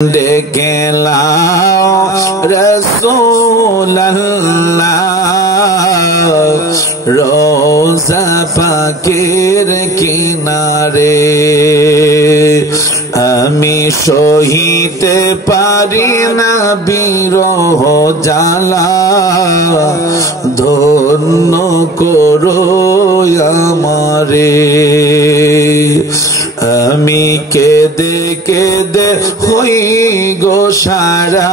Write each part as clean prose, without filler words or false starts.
দেখলাও রাসূলুল্লাহ রোজা পাকের কিনারে আমি সহিতে পারি না বিরহ জ্বালা ধন্য করো আমারে আমি কেঁদে কেঁদে হই গো সারা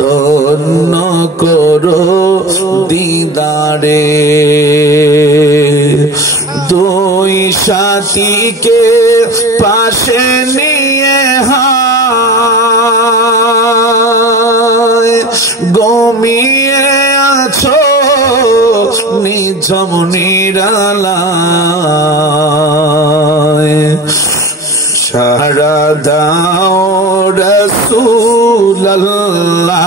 ধন্য করো দিদারে দুই সাথীকে পাশে নিয়ে ঘুমিয়ে আছো নিঝুম নিরালায় সারা দাও রাসূলুল্লাহ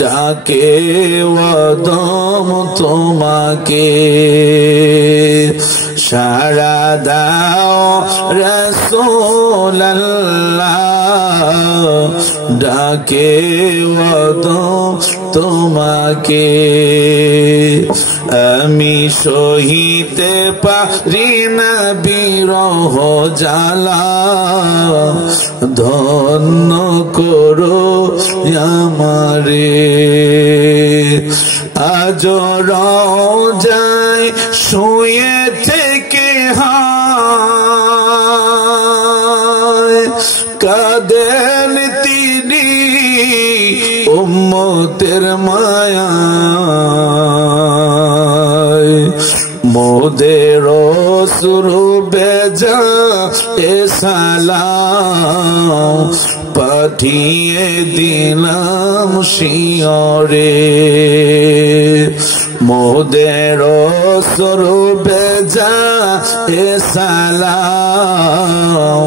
ডাকে ওয়াদম তোমাকে সারা দাও রাসূলুল্লাহ ডাকে ওয়াদম তোমাকে আমি সহিতে পারি না বিরহ জ্বালা ধন্য করো আমারে আজ রওজায় শুয়ে থেকে কাঁদেন তিনি উম্মতের মায়ায় মোদের শুরু বেজা এ সালাম পাঠিয়ে দিলাম শিয়রে মোদের শুরু বেজা এ সালাম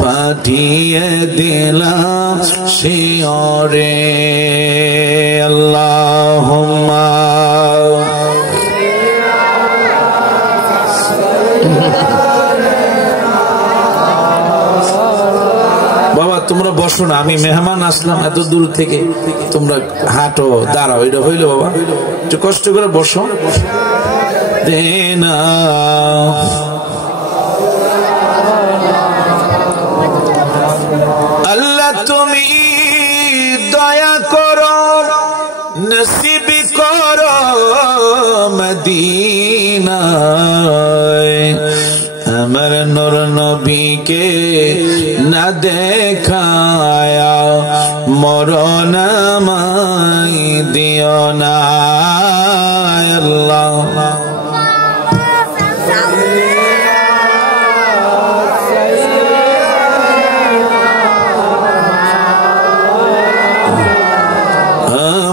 পাঠিয়ে দিলাম শিয়রে আল্লাহুম্মা বাবা তোমরা বসো না, আমি মেহমান আসলাম এত দূর থেকে, তোমরা হাঁটো দাঁড়াও, এটা হইলো বাবা, একটু কষ্ট করে বসো। দেনা আল্লাহ তুমি দয়া করো, নসিব করো মদিনায় আমার নূর নবীকে না দেখায়া মরণ আমায় দিও না আল্লাহ।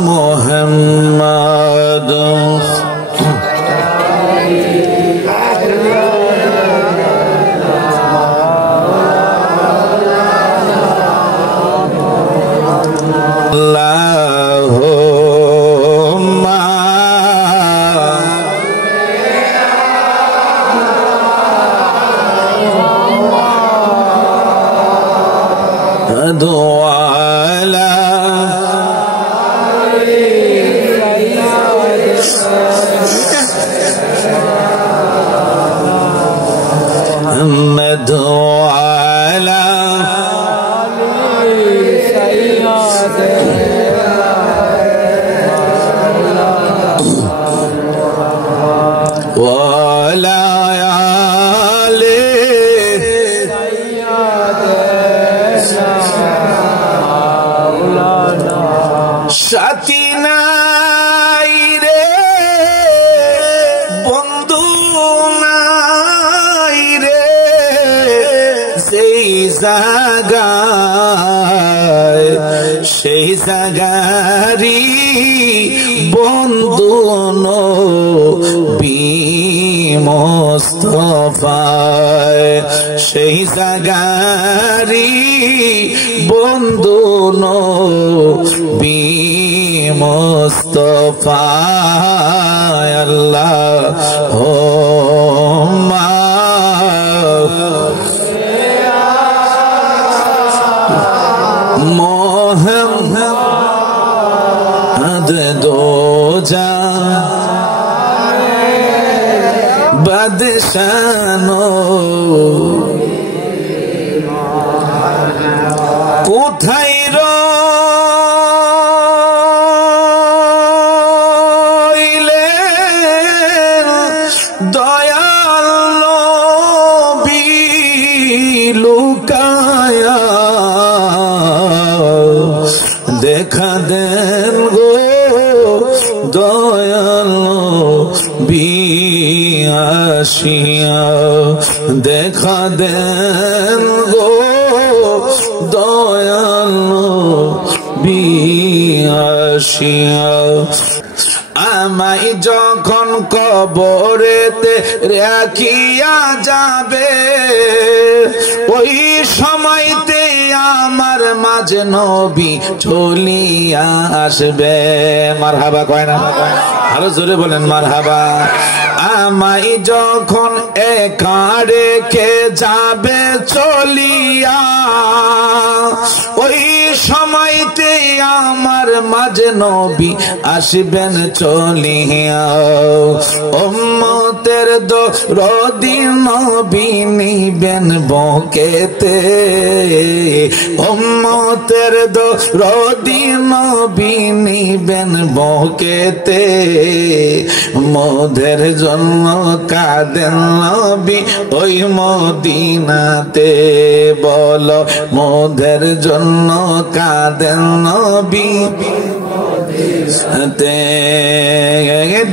মোহাম্মদ আল্লাহুম্মা দুআলা محمد وعلى وعلى آله সাথী নাই রে বন্ধু নাই রে সেই জাগারি বন্ধু নবী মুস্তাফায় সেই জাগারি বন্ধু নবী মুস্তাফায় আল্লাহুম্মা বাদশানো কোথায় রইলেন দয়াল নবী লুকায়া দেখা দেন গো দয়াল নবী আসিয়া দেখা দেন গো দয়াল নবী আসিয়া আমায় যখন কবরেতে রাখিয়া যাবে ওই সময়তে আমার মাঝে নবী চলিয়া আসবে মারহাবা কয় না আরো জোরে বলেন মারহাবা আমায় যখন একা রেখে যাবে চলিয়া ওই সময়তে আমার মাঝে নবী আসবেন চলিয়া উম্মতের দরদি নবী নিবেন বুকেতে উম্মতের দরদি নবী নিবেন বুকেতে মোদের জন্য কাঁদেন নবী ওই মদিনাতে বলো মোদের জন্য কাঁদেন নবী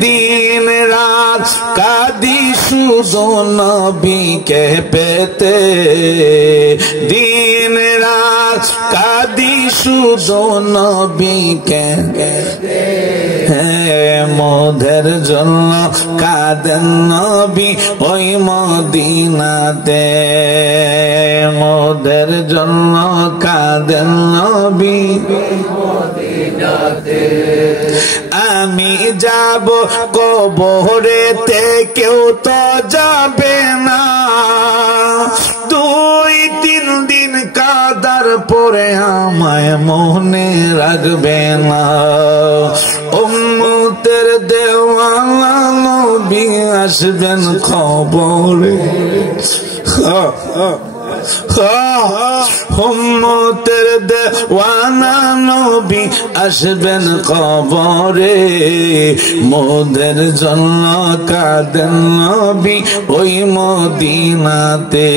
দিন রাত কাঁদি শুধু নবীকে পেতে দিন রাত কাঁদি শুধু নবীকে মোদের জন্য কাঁদেন নবী ওই মদিনাতে মোদের জন্য কাঁদেন নবী আমি যাব কবরেতে কেউ তো যাবে না 2-3 দিন কাদার পরে আমায় মনে রাখবে না উম্মতের দেওয়ানা নবী আসবেন খবরে উম্মতের দেওয়ানা নবী আসবেন কবরে মোদের জন্য কাঁদেন নবী ওই মদিনাতে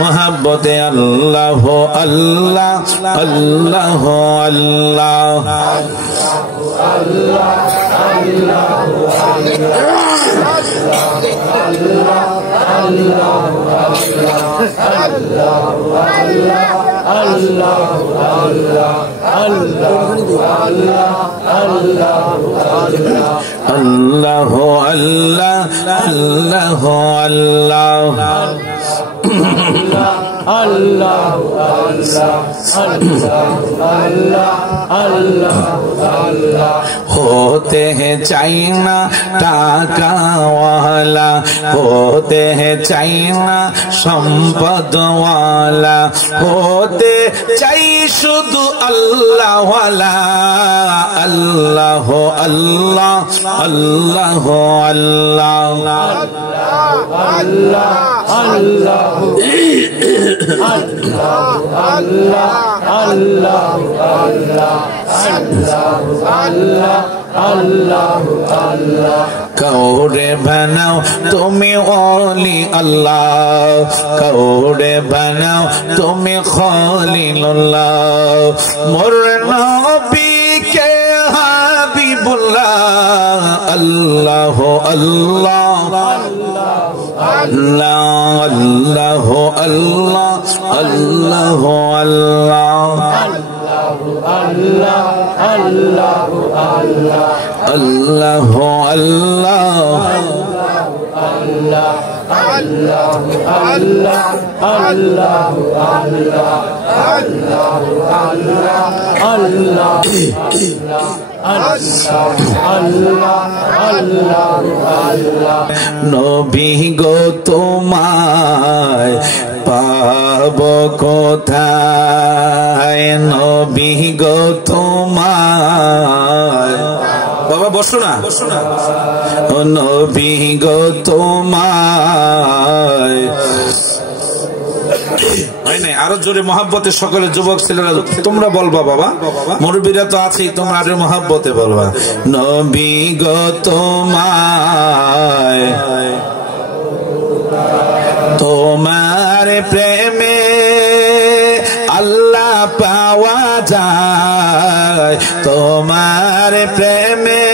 মহাব্বতে আল্লাহ আল্লাহ আল্লাহ আল্লাহ আল্লাহ होते हैं चाइना टाका वाला होते हैं चाइना संपद वाला होते चाहिए शुद्ध अल्लाह वाला अल्लाह अल्लाह अल्लाह अल्लाह कौड़े बनाओ तुम्हें ओली अल्लाह कौड़े बनाओ तुम्हें खलीलुल्लाह मोर नबी के हबीबुल्लाह अल्लाह अल्लाह अल्लाह अल्लाह अल्लाह अल्लाह अल्लाह নবী গো তোমায় পাব কোথায় নবী গো তোমায় বাবা বসো না। ও নবী গো তোমায় আরো জোরে মহাব্বতে সকলে যুবক ছেলেরা তোমরা বলবা, বাবা মুরব্বীরা তো আছেই, তোমরা আরো মহাব্বতে বলবা। নবী গো তোমায় তোমার প্রেমে আল্লাহ পাওয়া যায়, তোমার প্রেমে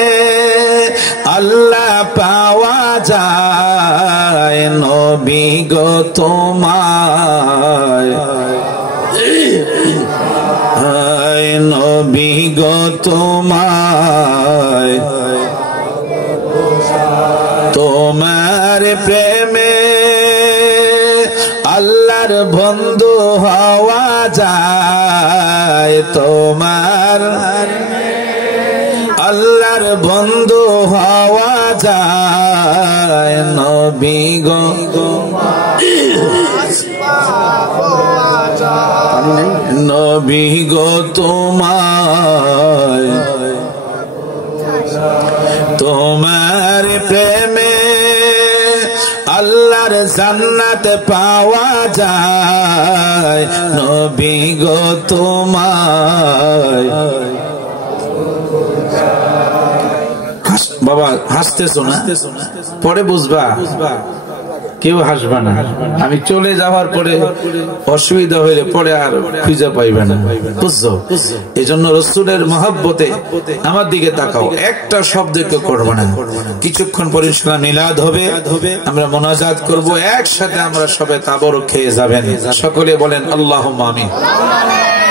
আল্লাহ পাওয়া যায়। নবী গো তোমায় নবী গো তোমায় তোমার প্রেমে আল্লাহর বন্ধু হওয়া যায়, তোমার আল্লাহর বন্ধু হওয়া যায়। নবী গো নবী গো তোমায় তোমার প্রেমে আল্লাহর জান্নাত পাওয়া যায়। নবী গো তোমায় বাবা হাসতেছো না, পরে বুঝবা, কেউ হাসবা না। আমি চলে যাওয়ার পরে অসুবিধা হইলে পরে আর খুঁজে পাইবে না, বুঝছো? এই জন্য রসুলের মহব্বতে আমার দিকে তাকাও, একটা শব্দ কেউ করবো না। কিছুক্ষণ পরে ইনশাআল্লাহ মিলাদ হবে, আমরা মোনাজাত করব, একসাথে আমরা সবে তাবরক খেয়ে যাবেন। সকলে বলেন আল্লাহুম্মা আমিন।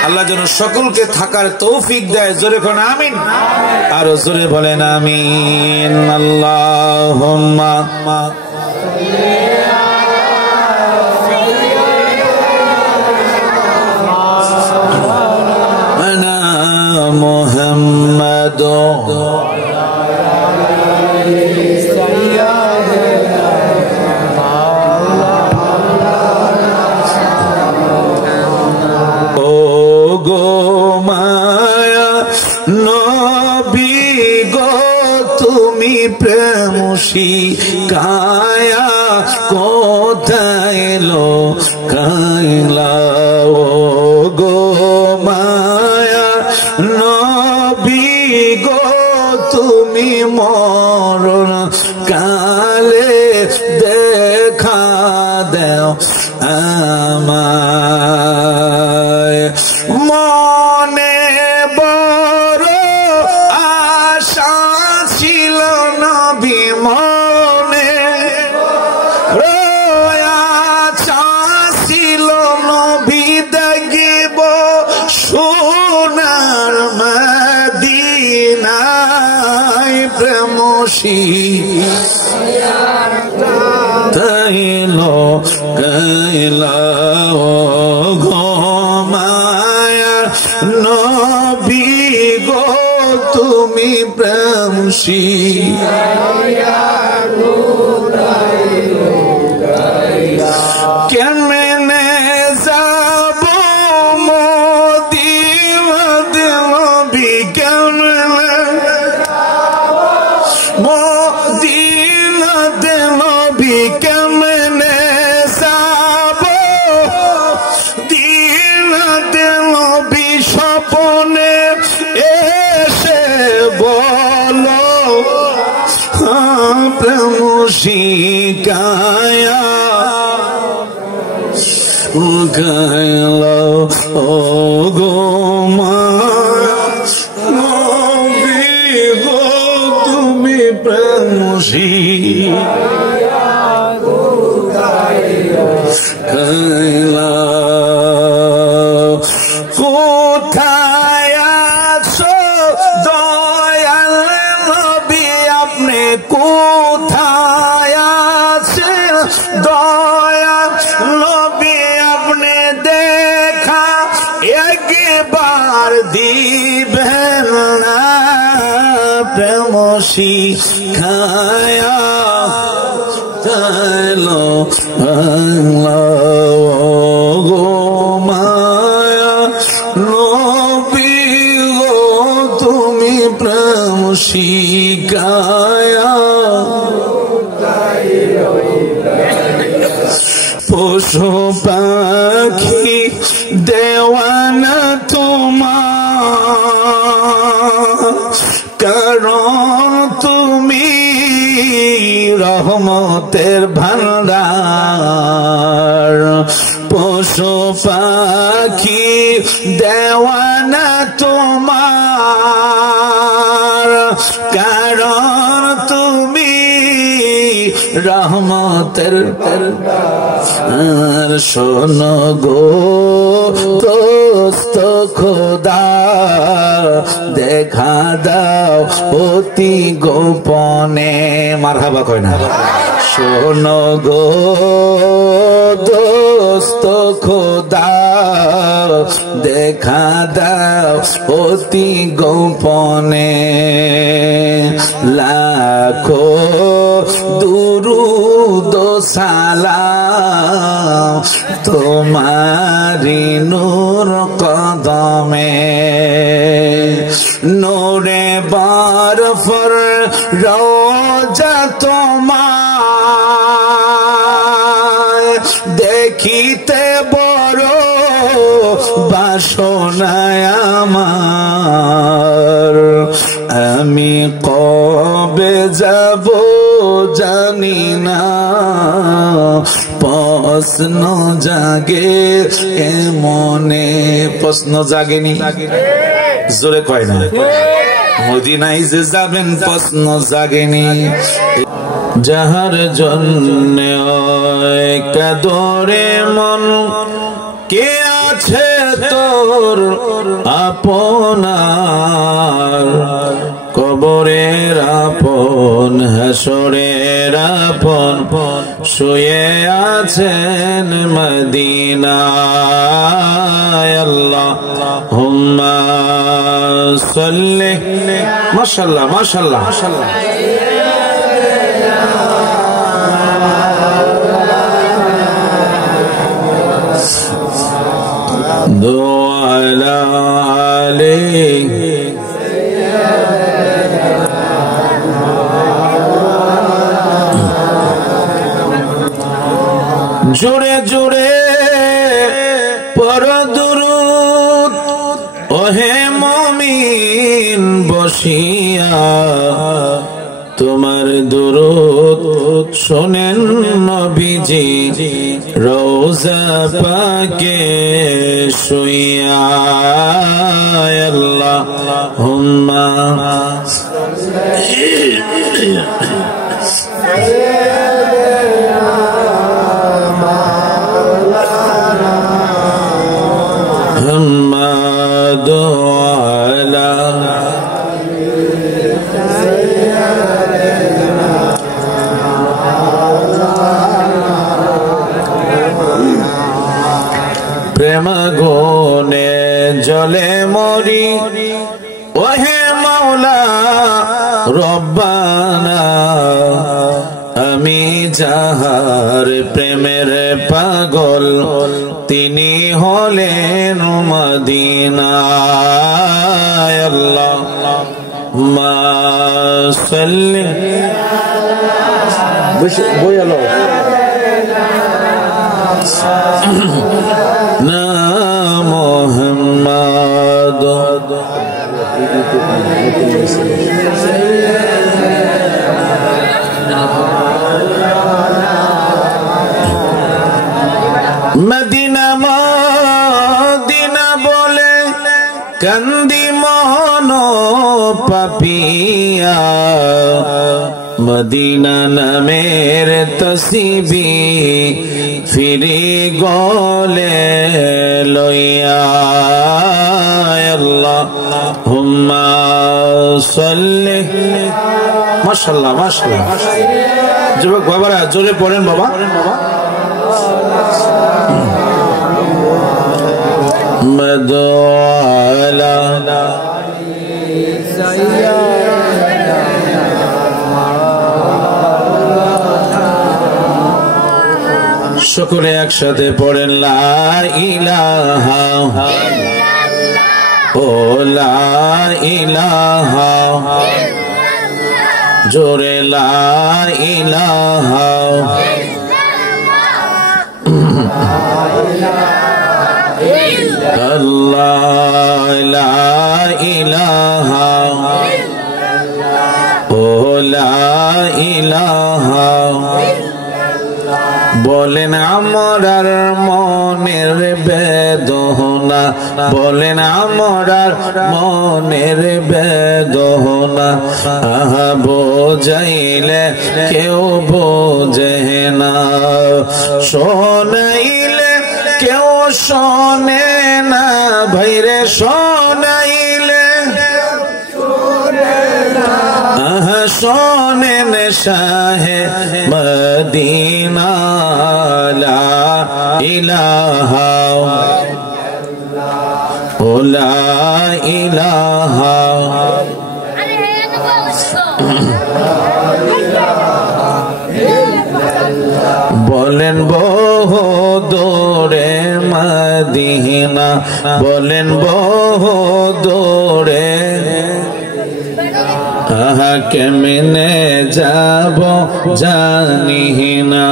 আল্লাহ যেন সকলকে থাকার তৌফিক দেয়, জোরে কোন আমিন, আরো জোরে বলেন আমিন। আল্লাহুম্মা মুহাম্মাদ ও গো মায়া নবী গো তুমি প্রেম শিখায়া কোথায় লো কাইলা। ও গো মায়া নবী গো তুমি মরণ কালে দেখা দেও আমায়। মনে বড় আশা ছিল নবী, মনে আশা ছিল নবী দেখিব সোনার মদিনায়। প্রেম তাইলো গাইলা ও ঘুমায়া নবী গো তুমি প্রেম কেমনে যাব মদিনাত নবী, কেমনে মদিনাত নবী, কেমনে যাব দিনাত নবী। স্বপনে এসে বলো প্রেম শিখায়া গাইলো ও গো মায়া নবী গো তুমি প্রেম শিখায়া গাইলো। কোথায় আছো দয়াল নবী আপনি, কোথায় আছেন দয়াল নবী আপনি, দেখা একবার দিবেন না। প্রেম শিখায়া চাইলো গো মায়া নবী গো তুমি প্রেম শিকায়া পশু পাখি দেওয়ানা তোমার, কারণ তুমি রহমতের ভান্ডার। পশু পাখি দেওয়ানা তোমার, কারণ তুমি রহমতের। শোনো গো দোস্ত খোদা, দেখা দাও অতি গোপনে। মারহাবা কয় না? শোনো গো দোস্ত খোদা, দেখা দাও অতি গোপনে। লাখো দুরুদ সালাম তোমারি নূর কদমে। নূরে বরফর রোজা তোমার, দেখিতে বড় বাসনায় আমার। আমি কবে যাব জানি না, প্রশ্ন জাগে মনে। প্রশ্ন জাগেনি? জোরে কয় না? মদিনায় যে যাবেন প্রশ্ন জাগেনি? যাহার জন্য কাদরে মন, কে আছে তোর আপনার? কবরের আপন, হাসরের আপন, শুয়ে আছেন মদিনায়। আল্লাহুম্মা সাল্লি। মাশাআল্লাহ মাশাআল্লাহ মাশাআল্লাহ। দুআলা আলাইহি জোরে জোরে পড় দুরূদ ওহে মুমিন বসিয়া। তোমার দুরূদ শোনেন নবীজি রওজা পাকে শুইয়া। আল্লাহুম্মা প্রেম গুনে জলে মরি ওহে মাওলা রব্বানা। আমি যাহার প্রেমের পাগল, তিনি হলেন মদিনায়। আল্লাহুম্মা সাল্লি। বইয়ালো না মুহাম্মদ মদিনা মদিনা বলে কান্দি মন পাপিয়া। মদিনা নামের তসবিহ ফিরি গলে লইয়া। আল্লাহুম্মা সাল্লি। মাশাআল্লাহ মাশাআল্লাহ। যুবক বাবারা জোরে পড়েন বাবা। মদআলা সকলে একসাথে পড়েন লা ইলাহা ইল্লাল্লাহ ও লা ইলাহা জোরে লা ইলাহা আল্লাহ লা ইলাহা ও লা ইলাহা বলেন আমরার মনের বেদনা বলেন আমরার মনের বেদনা আহা বোঝাইলে কেউ বোঝে না শোনাইলে কেউ শোনে না ভাইরে শোনাইলে আহা শোনেন শাহে মদিনা লা ইলাহা ও লা ইলাহা বলেন বহু দূরে মদিনা বলেন বহু দূরে আহা কেমনে যাব জানি না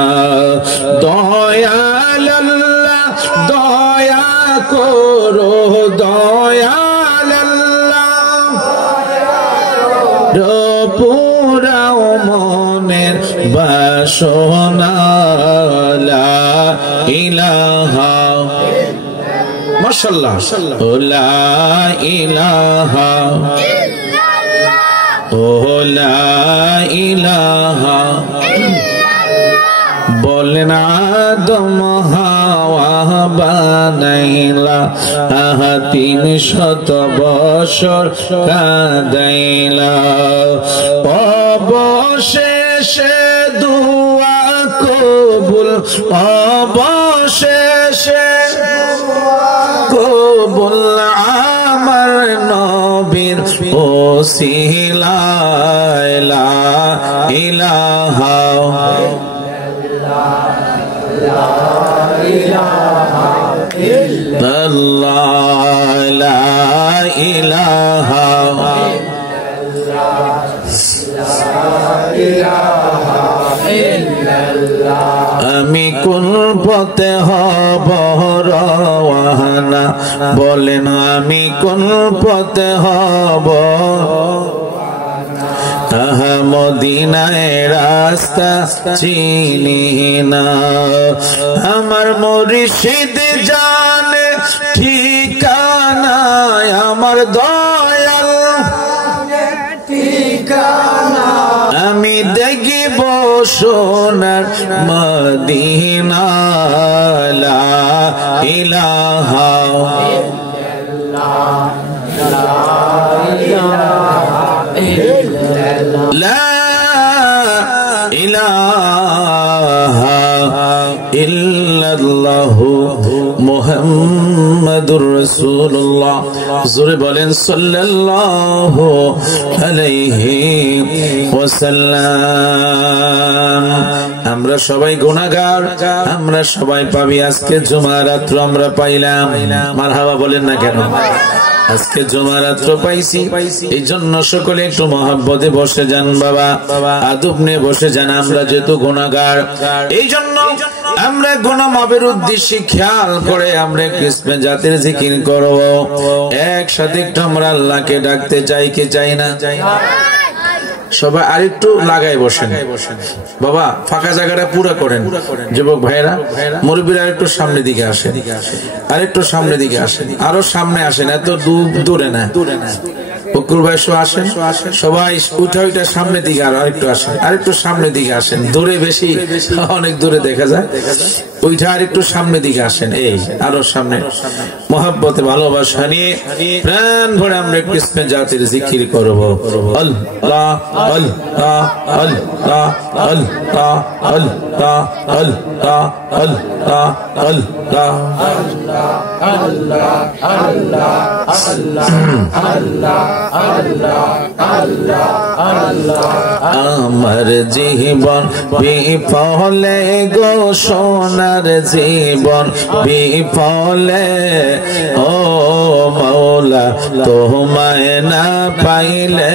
দয়াল আল্লাহ দয়া করো দয়াল আল্লাহ পুরাও মনের বাসনা লা ইলাহা মাশাআল্লাহ লা ইলাহা ও লা ইলাহা বলেন আদম হাওয়া বানাইলা আহা 300 বছর কাঁদাইলা অবশেষে দুয়া কবুল অবশেষে কবুল আমার নবীর ওসিলা লা ইলাহা আল্লাহ লা ইলাহা আমি কোন পথে হব রওয়ানা বলেন আমি কোন পথে হব আহা মদিনায় রাস্তা চিনি না আমার মুর্শিদ জানে ঠিকানা আমার দয়াল ঠিকানা আমি দেখিব সোনার মদিনা লা ইলাহা লা ইলাহা ইল্লাল্লাহু মুহাম্মাদুর রাসূলুল্লাহ জোরে বলেন সাল্লাল্লাহু আলাইহি ওয়াসাল্লাম আমরা সবাই গুনাহগার আমরা সবাই পাবি আজকে জুমা রাত্র আমরা পাইলাম মারহাবা বলেন না কেন আজকে জুমা রাত্র পাইছি এই জন্য সকলে একটু মহব্বতে বসে যান বাবা আদব নিয়ে বসে যান আমরা যেহেতু গুনাহগার এই জন্য আমরা গুনাহ মাফের উদ্দেশ্যে খেয়াল করে আমরা কৃষ্ণ জাতির জিকির করব একসাথে একটু আমরা আল্লাহকে ডাকতে চাই কি চাই না সবাই আরেকটু লাগাই বসেন বাবা ফাঁকা জায়গাটা পুরো করেন যুবক ভাইরা মুরব্বীরা আরেকটু সামনের দিকে আসেন আরেকটু সামনের দিকে আসেন আরো সামনে আসেন এত দূরে না বকুল ভাই আসেন সবাই উঠা উঠা সামনের দিকে আরেকটু আসেন আরেকটু সামনের দিকে আসেন দূরে বেশি অনেক দূরে দেখা যায় ওইটা আরেকটু সামনের দিকে আসেন এই আরো সামনে মহব্বতে ভালোবাসা নিয়ে প্রাণ ভরে আমরা কৃষ্ণ জাতির জিকির করব আল্লাহ আল্লাহ আল্লাহ আল্লাহ আল্লাহ আল্লাহ আল্লাহ আল্লাহ আল্লাহ আল্লাহ আল্লাহ আল্লাহ আমার জীবন বিফলে গো সোনার জীবন বিফলে ও মওলা তোমায় না পাইলে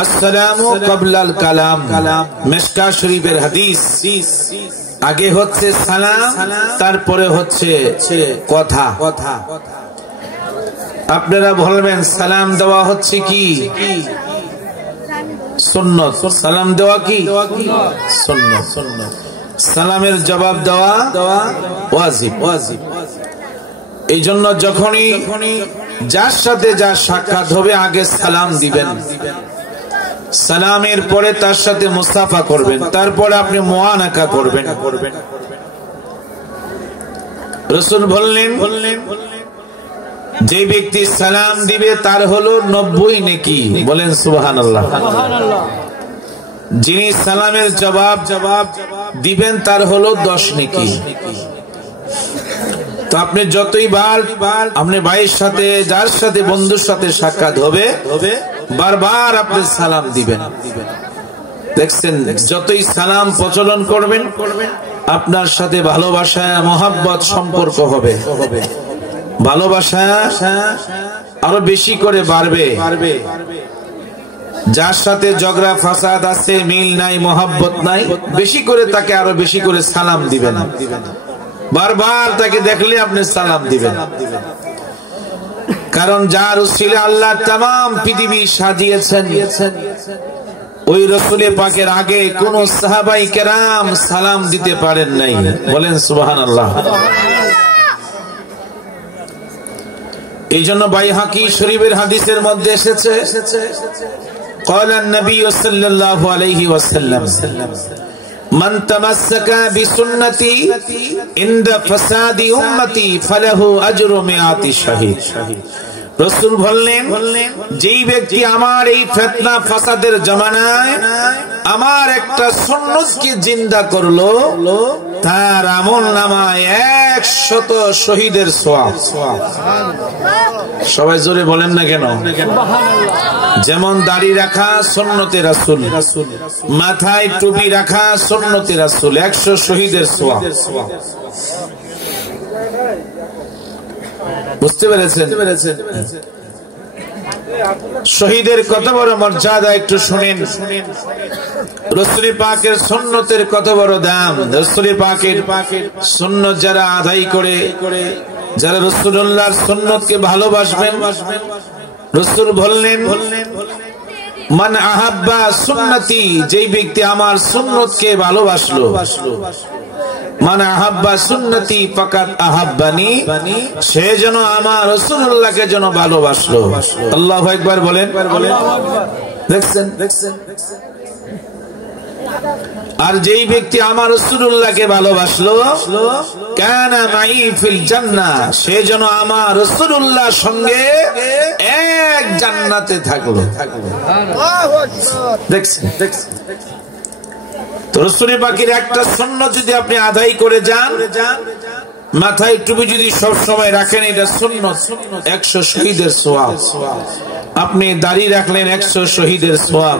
আসসালামু ক্বাবলাল কালাম, মিশকাত শরীফের হাদিস। আগে হচ্ছে সালাম, তারপরে হচ্ছে কথা। আপনারা বলবেন সালাম দেওয়া হচ্ছে কি সুন্নত, সালাম দেওয়া কি সুন্নত, সালামের জবাব দেওয়া ওয়াজিব। এই জন্য যখনই যার সাথে যার সাক্ষাৎ হবে আগে সালাম দিবেন, সালামের পরে তার সাথে মুসাফা করবেন, তারপরে আপনি মুআনাকা করবেন। রাসূল বললেন যে ব্যক্তি সালাম দিবে তার হলো 90 নেকি। বলেন সুবহানাল্লাহ। যিনি সালামের জবাব দিবেন তার হলো 10 নেকি। তো আপনি যতই বার আপনি ভাইয়ের সাথে যার সাথে বন্ধুর সাথে সাক্ষাৎ হবে বারবার আপনি সালাম দিবেন। দেখছেন, যতই সালাম প্রচলন করবেন আপনার সাথে ভালোবাসা মহব্বত সম্পর্ক হবে, ভালোবাসা আরো বেশি করে বাড়বে। যার সাথে ঝগড়া ফাসাদ আছে, মিল নাই, মহব্বত নাই, বেশি করে তাকে আরো বেশি করে সালাম দিবেন। বারবার তাকে দেখলে আপনি সালাম দিবেন, কারণ যার উসিলে আল্লাহ তামাম পৃথিবী সাজিয়েছেন ওই রাসূল পাকের আগে কোন সাহাবায়ে কেরাম সালাম দিতে পারেন নাই। বলেন সুবহানাল্লাহ। এই জন্য বাইহাকি শরীফের হাদিসের মধ্যে এসেছে قال النبي صلى الله عليه وسلم من تمسك بسنتي عند فساد امتي فله اجر 100 شهيد। রাসূল বললেন যেই ব্যক্তি আমার এই ফিতনা ফাসাদের জামানায় আমার একটা সুন্নতকে জিন্দা করলো তার আমলনামায় 100 শহীদের সওয়াব। সবাই জোরে বলেন না কেন? যেমন দাড়ি রাখা সুন্নতে রাসূল, মাথায় টুপি রাখা সুন্নতে রাসূল, 100 শহীদের সওয়াব। বুঝতে পেরেছেন? শহীদের কত বড় মর্যাদা একটু শুনেন। রাসূল পাকের সুন্নতের কত বড় দাম। রাসূল পাকের সুন্নত যারা আদায় করে, যারা রাসূলুল্লাহর সুন্নতকে ভালোবাসবেন, রাসূল বললেন মান আহাব্বা সুন্নতি, যেই ব্যক্তি আমার সুন্নতকে ভালোবাসলো, মান আহাব্বা সুন্নতি ফাকাদ আহাব্বানি, সে যেন আমার রাসূলুল্লাহকে যেন ভালোবাসলো। আল্লাহু আকবার বলেন। দেখছেন? আর যেই ব্যক্তি আমার রাসূলুল্লাহকে ভালোবাসলো কানা মাই ফিল জান্নাহ, সে যেন আমার রাসূলুল্লাহর সঙ্গে এক জান্নাতে থাকলো। দেখছেন? তো রাসূল পাকের একটা সুন্নাত যদি আপনি আদায় করে যান, মাথায় টুপি যদি সব সময় রাখেন, এটা সুন্নাত, 100 শহীদের সওয়াব। আপনি দাড়ি রাখলেন, 100 শহীদের সওয়াব।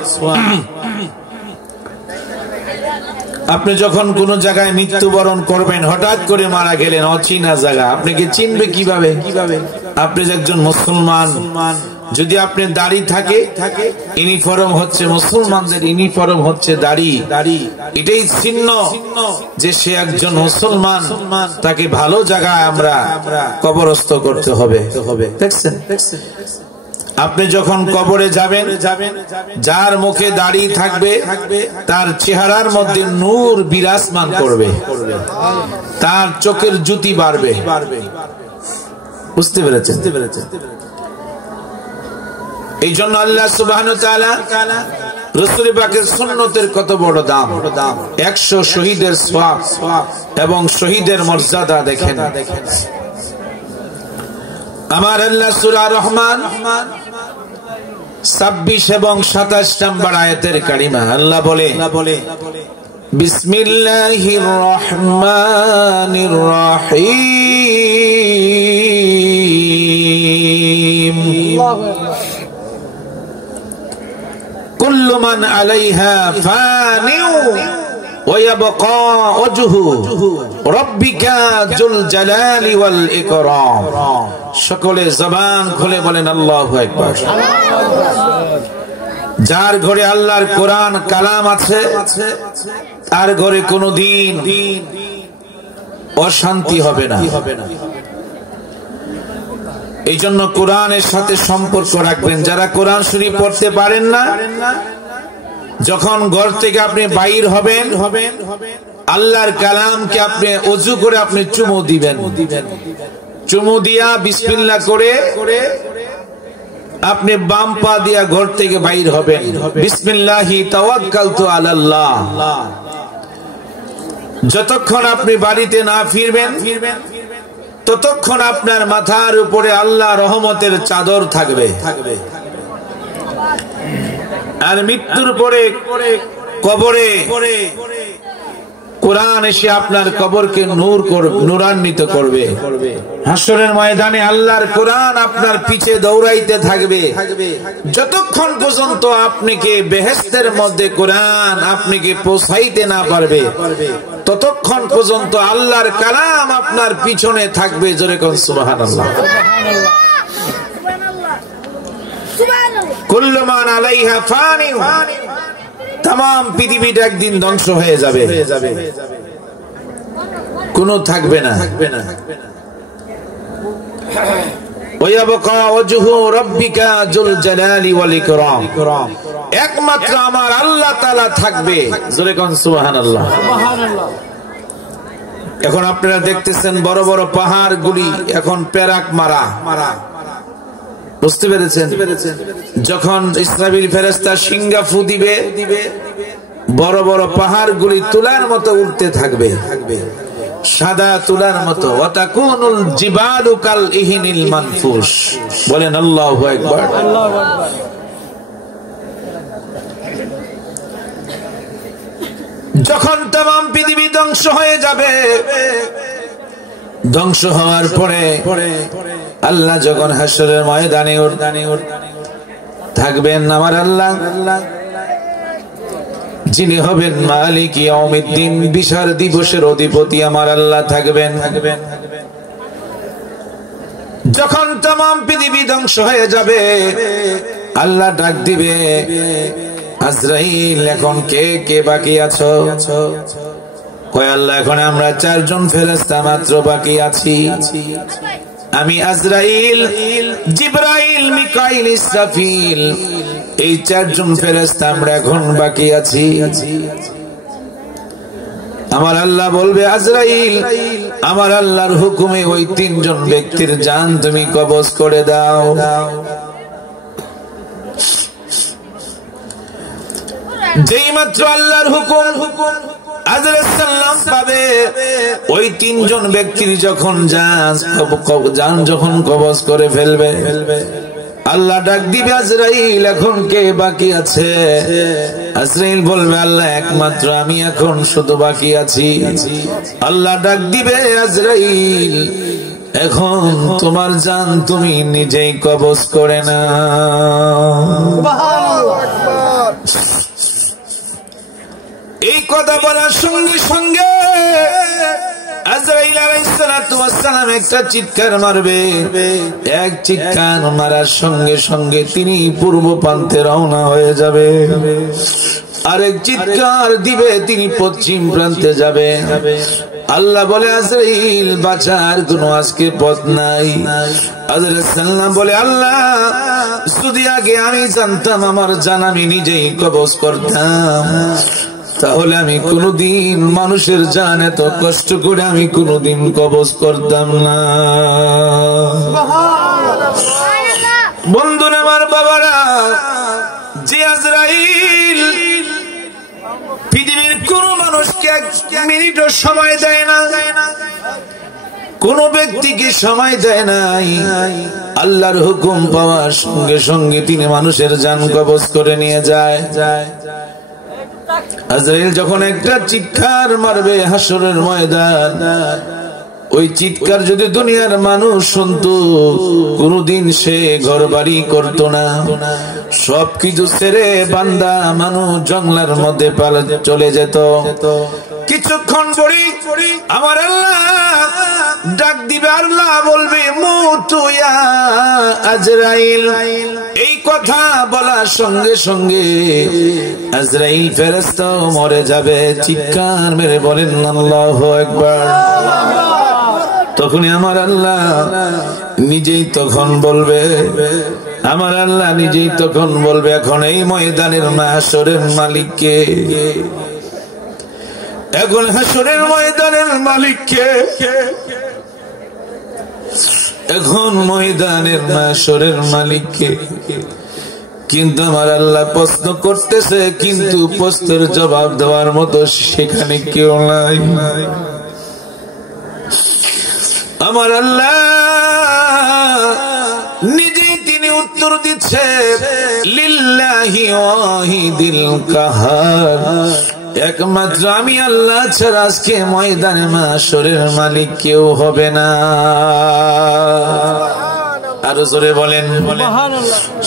আপনি যখন কোন জায়গায় মৃত্যুবরণ করবেন, হঠাৎ করে মারা গেলেন, অচেনা জায়গা, আপনাকে চিনবে কিভাবে? আপনি একজন মুসলমান, যদি আপনি দাড়ি থাকে, ইউনিফর্ম হচ্ছে মুসলমানদের ইউনিফর্ম হচ্ছে দাড়ি, এটাই চিহ্ন যে সে একজন মুসলমান। তাকে ভালো জায়গায় আমরা কবরস্থ করতে হবে। দেখছেন? আপনি যখন কবরে যাবেন, যার মুখে দাড়ি থাকবে তার চেহারার মধ্যে নূর বিরাজমান করবে, তার চোখের জ্যোতি বাড়বে। বুঝতে পেরেছেন? এই জন্য আল্লাহ সুবহানাহু ওয়া তাআলা রাসূল পাকের সুন্নতের কত বড় দাম। 100 শহীদের সওয়াব এবং শহীদের মর্যাদা দেখেন। আমার আল্লাহ সূরা রহমান 26 এবং 27 নম্বর আয়াতের কারিমা আল্লাহ বলে বিসমিল্লাহির রহমানির রহিম কুল্লু মান আলাইহা ফানিউ ওয়া ইয়াবকা ওয়াজহু রাব্বিকা যুল জালালি ওয়াল ইকরাম। সকলে জবান খুলে বলেন আল্লাহু আকবার। যার ঘরে আল্লাহর কোরআন কালাম আছে তার ঘরে কোনোদিন অশান্তি হবে না। এই জন্য কোরআনের সাথে সম্পর্ক রাখবেন। যারা কোরআন শরীফ পড়তে পারেন না, যখন ঘর থেকে আপনি বাইর হবেন, আল্লাহর কালামকে আপনি ওযু করে আপনি চুমু দিবেন। চুমু দিয়া বিসমিল্লাহ করে আপনি বাম পা দিয়া ঘর থেকে বাইর হবেন। বিসমিল্লাহি তাওয়াক্কালতু আলাল্লাহ। যতক্ষণ আপনি বাড়িতে না ফিরবেন ততক্ষণ আপনার মাথার উপরে আল্লাহ রহমতের চাদর থাকবে। আর মৃত্যুর পরে কবরে কোরআন এসে আপনার কবরকে নূরান্বিত করবে। হাসরের ময়দানে আল্লাহর কোরআন আপনার পিছে দৌড়াইতে থাকবে। যতক্ষণ পর্যন্ত আপনাকে বেহেশতের মধ্যে কোরআন আপনাকে পৌঁছাইতে না পারবে ততক্ষণ পর্যন্ত আল্লাহর কালাম আপনার পিছনে থাকবে। জোরে কোন সুবহানাল্লাহ। কুল্লু মান আলাইহা ফানি। তাম পৃথিবীটা একদিন ধ্বংস হয়ে যাবে, কোনো থাকবে না। একমাত্র আমার আল্লাহ তাআলা থাকবে। জোরে কোন সুবহানাল্লাহ। এখন আপনারা দেখতেছেন বড় বড় পাহাড় গুলি এখন পেরাক মারা। বুঝতে পেরেছেন? যখন ইসরাফিল ফেরেশতা সিংহা ফু দিবে বড় বড় পাহাড় গুলি তুলার মতো উঠতে থাকবে, সাদা তুলার মতো। ওয়াতাকুনুল জিবালু কাল ইহিনিল মানফুস। বলেন আল্লাহু আকবার। যখন तमाम পৃথিবী ধ্বংস হয়ে যাবে, ধ্বংস হওয়ার পরে আল্লাহ যখন হাসরের ময়দানে থাকবেন, আমার আল্লাহ যিনি হবেন মালিক ইয়াউমিদ্দিন, বিচার দিবসের অধিপতি আমার আল্লাহ থাকবেন। যখন तमाम পৃথিবী ধ্বংস হয়ে যাবে আল্লাহ ডাক দিবে, আজরাইল এখন কে কে বাকি আছো? কয় আল্লাহ এখন আমরা 4 জন ফেরেশতা মাত্র বাকি আছি। আমি আজরাইল, জিবরাইল, মিকাইল, ইসরাফিল, এই 4 জন ফেরেশতা আমরা এখন বাকি আছি। আমার আল্লাহ বলবে, আজরাইল আমার আল্লাহর হুকুমে ওই 3 জন ব্যক্তির জান তুমি কবজ করে দাও। যেই মাত্র আল্লাহর হুকুম আজরাইল সালাম পাবে, ওই 3 জন ব্যক্তির যখন জান যখন কবজ করে ফেলবে, আল্লাহ ডাক দিবে, আজরাইল এখন কে বাকি আছে? আজরাইল বলবে, আল্লাহ একমাত্র আমি এখন শুধু বাকি আছি। আল্লাহ ডাক দিবে, আজরাইল এখন তোমার জান তুমি নিজেই কবজ করে নাও। এই কথা বলার সঙ্গে সঙ্গে আজরাইল আলাইহিস সালাতু ওয়াস সালাম একটা চিৎকার মারবে। এক চিৎকার মারার সঙ্গে সঙ্গে তিনি পূর্ব প্রান্তে রওনা হয়ে যাবে। আরেক চিৎকার দিবে, তিনি পশ্চিম প্রান্তে যাবে। আল্লাহ বলে, আজরাইল বাঁচার কোনো আজকে পথ নাই। আজরাইল সালাম বলে, আল্লাহ যদি আগে আমি জানতাম আমার জান আমি নিজেই কবজ করতাম, তাহলে আমি কোনদিন মানুষের জান এত কষ্ট করে আমি কোনদিন কবজ করতাম না। বন্ধুরা আমার, বাবারা, যে আজরাইল পৃথিবীর কোন মানুষকে 1 মিনিটও সময় দেয় না, কোন ব্যক্তিকে সময় দেয় নাই, আল্লাহর হুকুম পাওয়ার সঙ্গে সঙ্গে তিনি মানুষের জান কবজ করে নিয়ে যায়। আজরাইল যখন একটা চিৎকার মারবে হাসরের ময়দান, ওই চিৎকার যদি দুনিয়ার মানুষ শুনতো, কোনদিন সে ঘর বাড়ি করতো না, সবকিছু ছেড়ে বান্দা মানুষ জঙ্গলের মধ্যে চলে যেত। কিছুক্ষণ পরে আমার আল্লাহ ডাক দিবে, আল্লাহ বলবে, মুতু ইয়া আজরাইল। এই কথা বলার সঙ্গে সঙ্গে আজরাইল ফেরেশতা মরে যাবে। চিৎকার মেরে বলেন আল্লাহু আকবার। তখনই আমার আল্লাহ নিজেই তখন বলবে, আমার আল্লাহ নিজেই তখন বলবে, এখন এই ময়দানের মাহশরের মালিককে, এখন হাসরের ময়দানের মালিককে, এখন ময়দানের মাহশরের মালিককে। কিন্তু আমার আল্লাহ প্রশ্ন করতেছে, কিন্তু প্রশ্নের জবাব দেওয়ার মতো সেখানে কেউ নাই। আমার আল্লাহ নিজেই তিনি উত্তর দিচ্ছে, লিল্লাহি ওয়াহিদিল কাহার, একমাত্র আমি আল্লাহ ছাড়া আজকে ময়দানে মাহশরের মালিক কেউ হবে না। আরো জোরে বলেন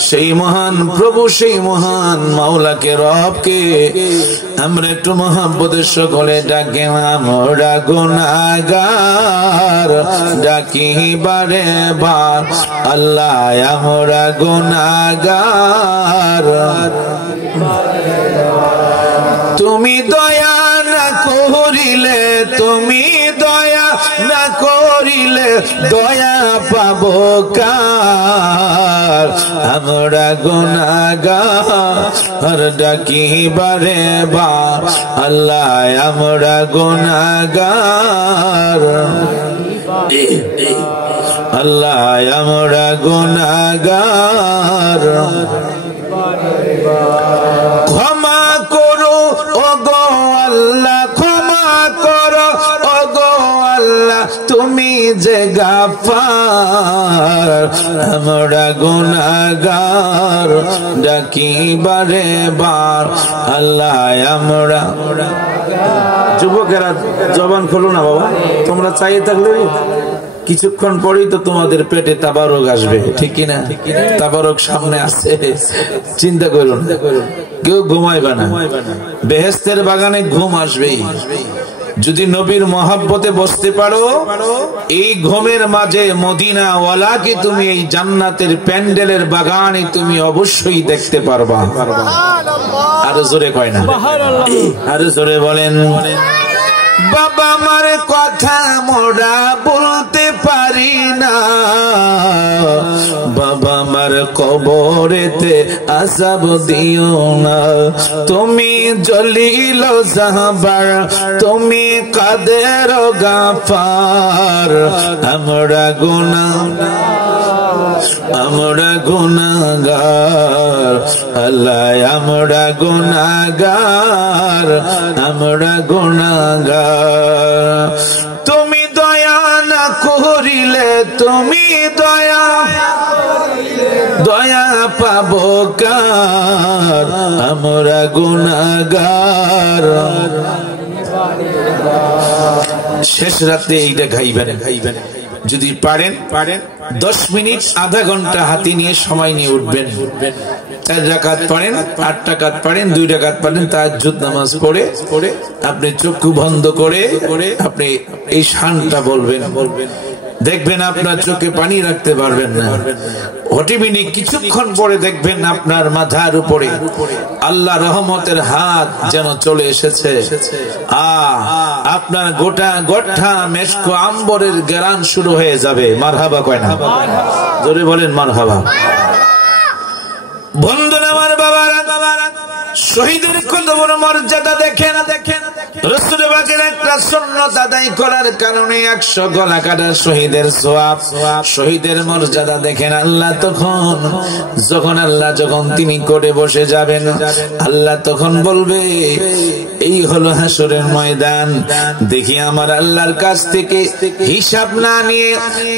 সেই মহান প্রভু, সেই মহান মাওলাকে, রবকে আমরা একটু মহব্বতের সকলে ডাকি। আমরা গুনাহগার ডাকি বারে বার আল্লাহ, আমরা গুনাহগার, তুমি দয়া না করিলে, তুমি দয়া না করিলে দয়া পাবো কার। আমরা গুনাহগার ডাকি বারে বার আল্লাহ, আমরা গুনাহগার আল্লাহ, আমরা গুনাহগার। ক্ষমা করো ওগো আল্লাহ, ক্ষমা করো ওগো আল্লাহ, তুমি যে গাফার। আমরা গুনাহগার ডাকি বারে বার আল্লাহ, আমরা। যুবকেরা জবান খোলো না বাবা, তোমরা চাইয়ে থাকলে কিছুক্ষণ পরেই তো তোমাদের পেটে তাবারক আসবে, ঠিক কিনা? তাবারক সামনে আসছে, চিন্তা করুন, কেউ ঘুমাইবে না। বেহেশতের বাগানে ঘুম আসবেই। যদি নবীর মহব্বতে বসতে পারো, এই ঘুমের মাঝে মদিনা ওয়ালাকে তুমি এই জান্নাতের প্যান্ডেলের বাগানে তুমি অবশ্যই দেখতে পারবা। আরো জোরে কয় না, আরো জোরে বলেন। বাবা মার কথা মোরা বলতে পারি না, বাবা মার কবরেতে আযাব দিও না। তুমি জলিল জাহবার, তুমি কাদের গাফার। আমরা গুনাহগার আল্লাহ, আমরা গুনাহগার, আমরা গুনাহগার। তুমি দয়া না করিলে, তুমি দয়া পাবো কার। আমরা গুনাহগার। শেষ রাতে এইটা খাইবেন, যদি পারেন 10 মিনিট আধা ঘন্টা হাতে নিয়ে সময় নিয়ে উঠবেন। 4 রাকাত পড়েন, 8 রাকাত পড়েন, 2 রাকাত পড়েন, তাহাজ্জুদ নামাজ পড়ে আপনি চক্ষু বন্ধ করে আপনি এই শানটা বলবেন। দেখবেন আপনার চোখে পানি রাখতে পারবেন না। অটোমেটিক কিছুক্ষণ পরে দেখবেন আপনার মাথার উপরে আল্লাহ রহমতের হাত যেন চলে এসেছে। আপনার গোটা মেশকো আম্বরের গ্রান শুরু হয়ে যাবে। মারহাবা কয় না? জোরে বলেন মারহাবা। বন্ধুরা আমার বাবারা, শহীদের কত বড় মর্যাদা দেখেন। রাসূল পাকের একটা সুন্নাত আদায় করার কারণে 100 গলা কাটা শহীদের সওয়াব, শহীদের মর্যাদা দেখেন। আল্লাহ যখন তিনি করে বসে যাবেন, আল্লাহ তখন বলবে, এই হলো হাসরের ময়দান। দেখি আমার আল্লাহর কাছ থেকে হিসাব না নিয়ে,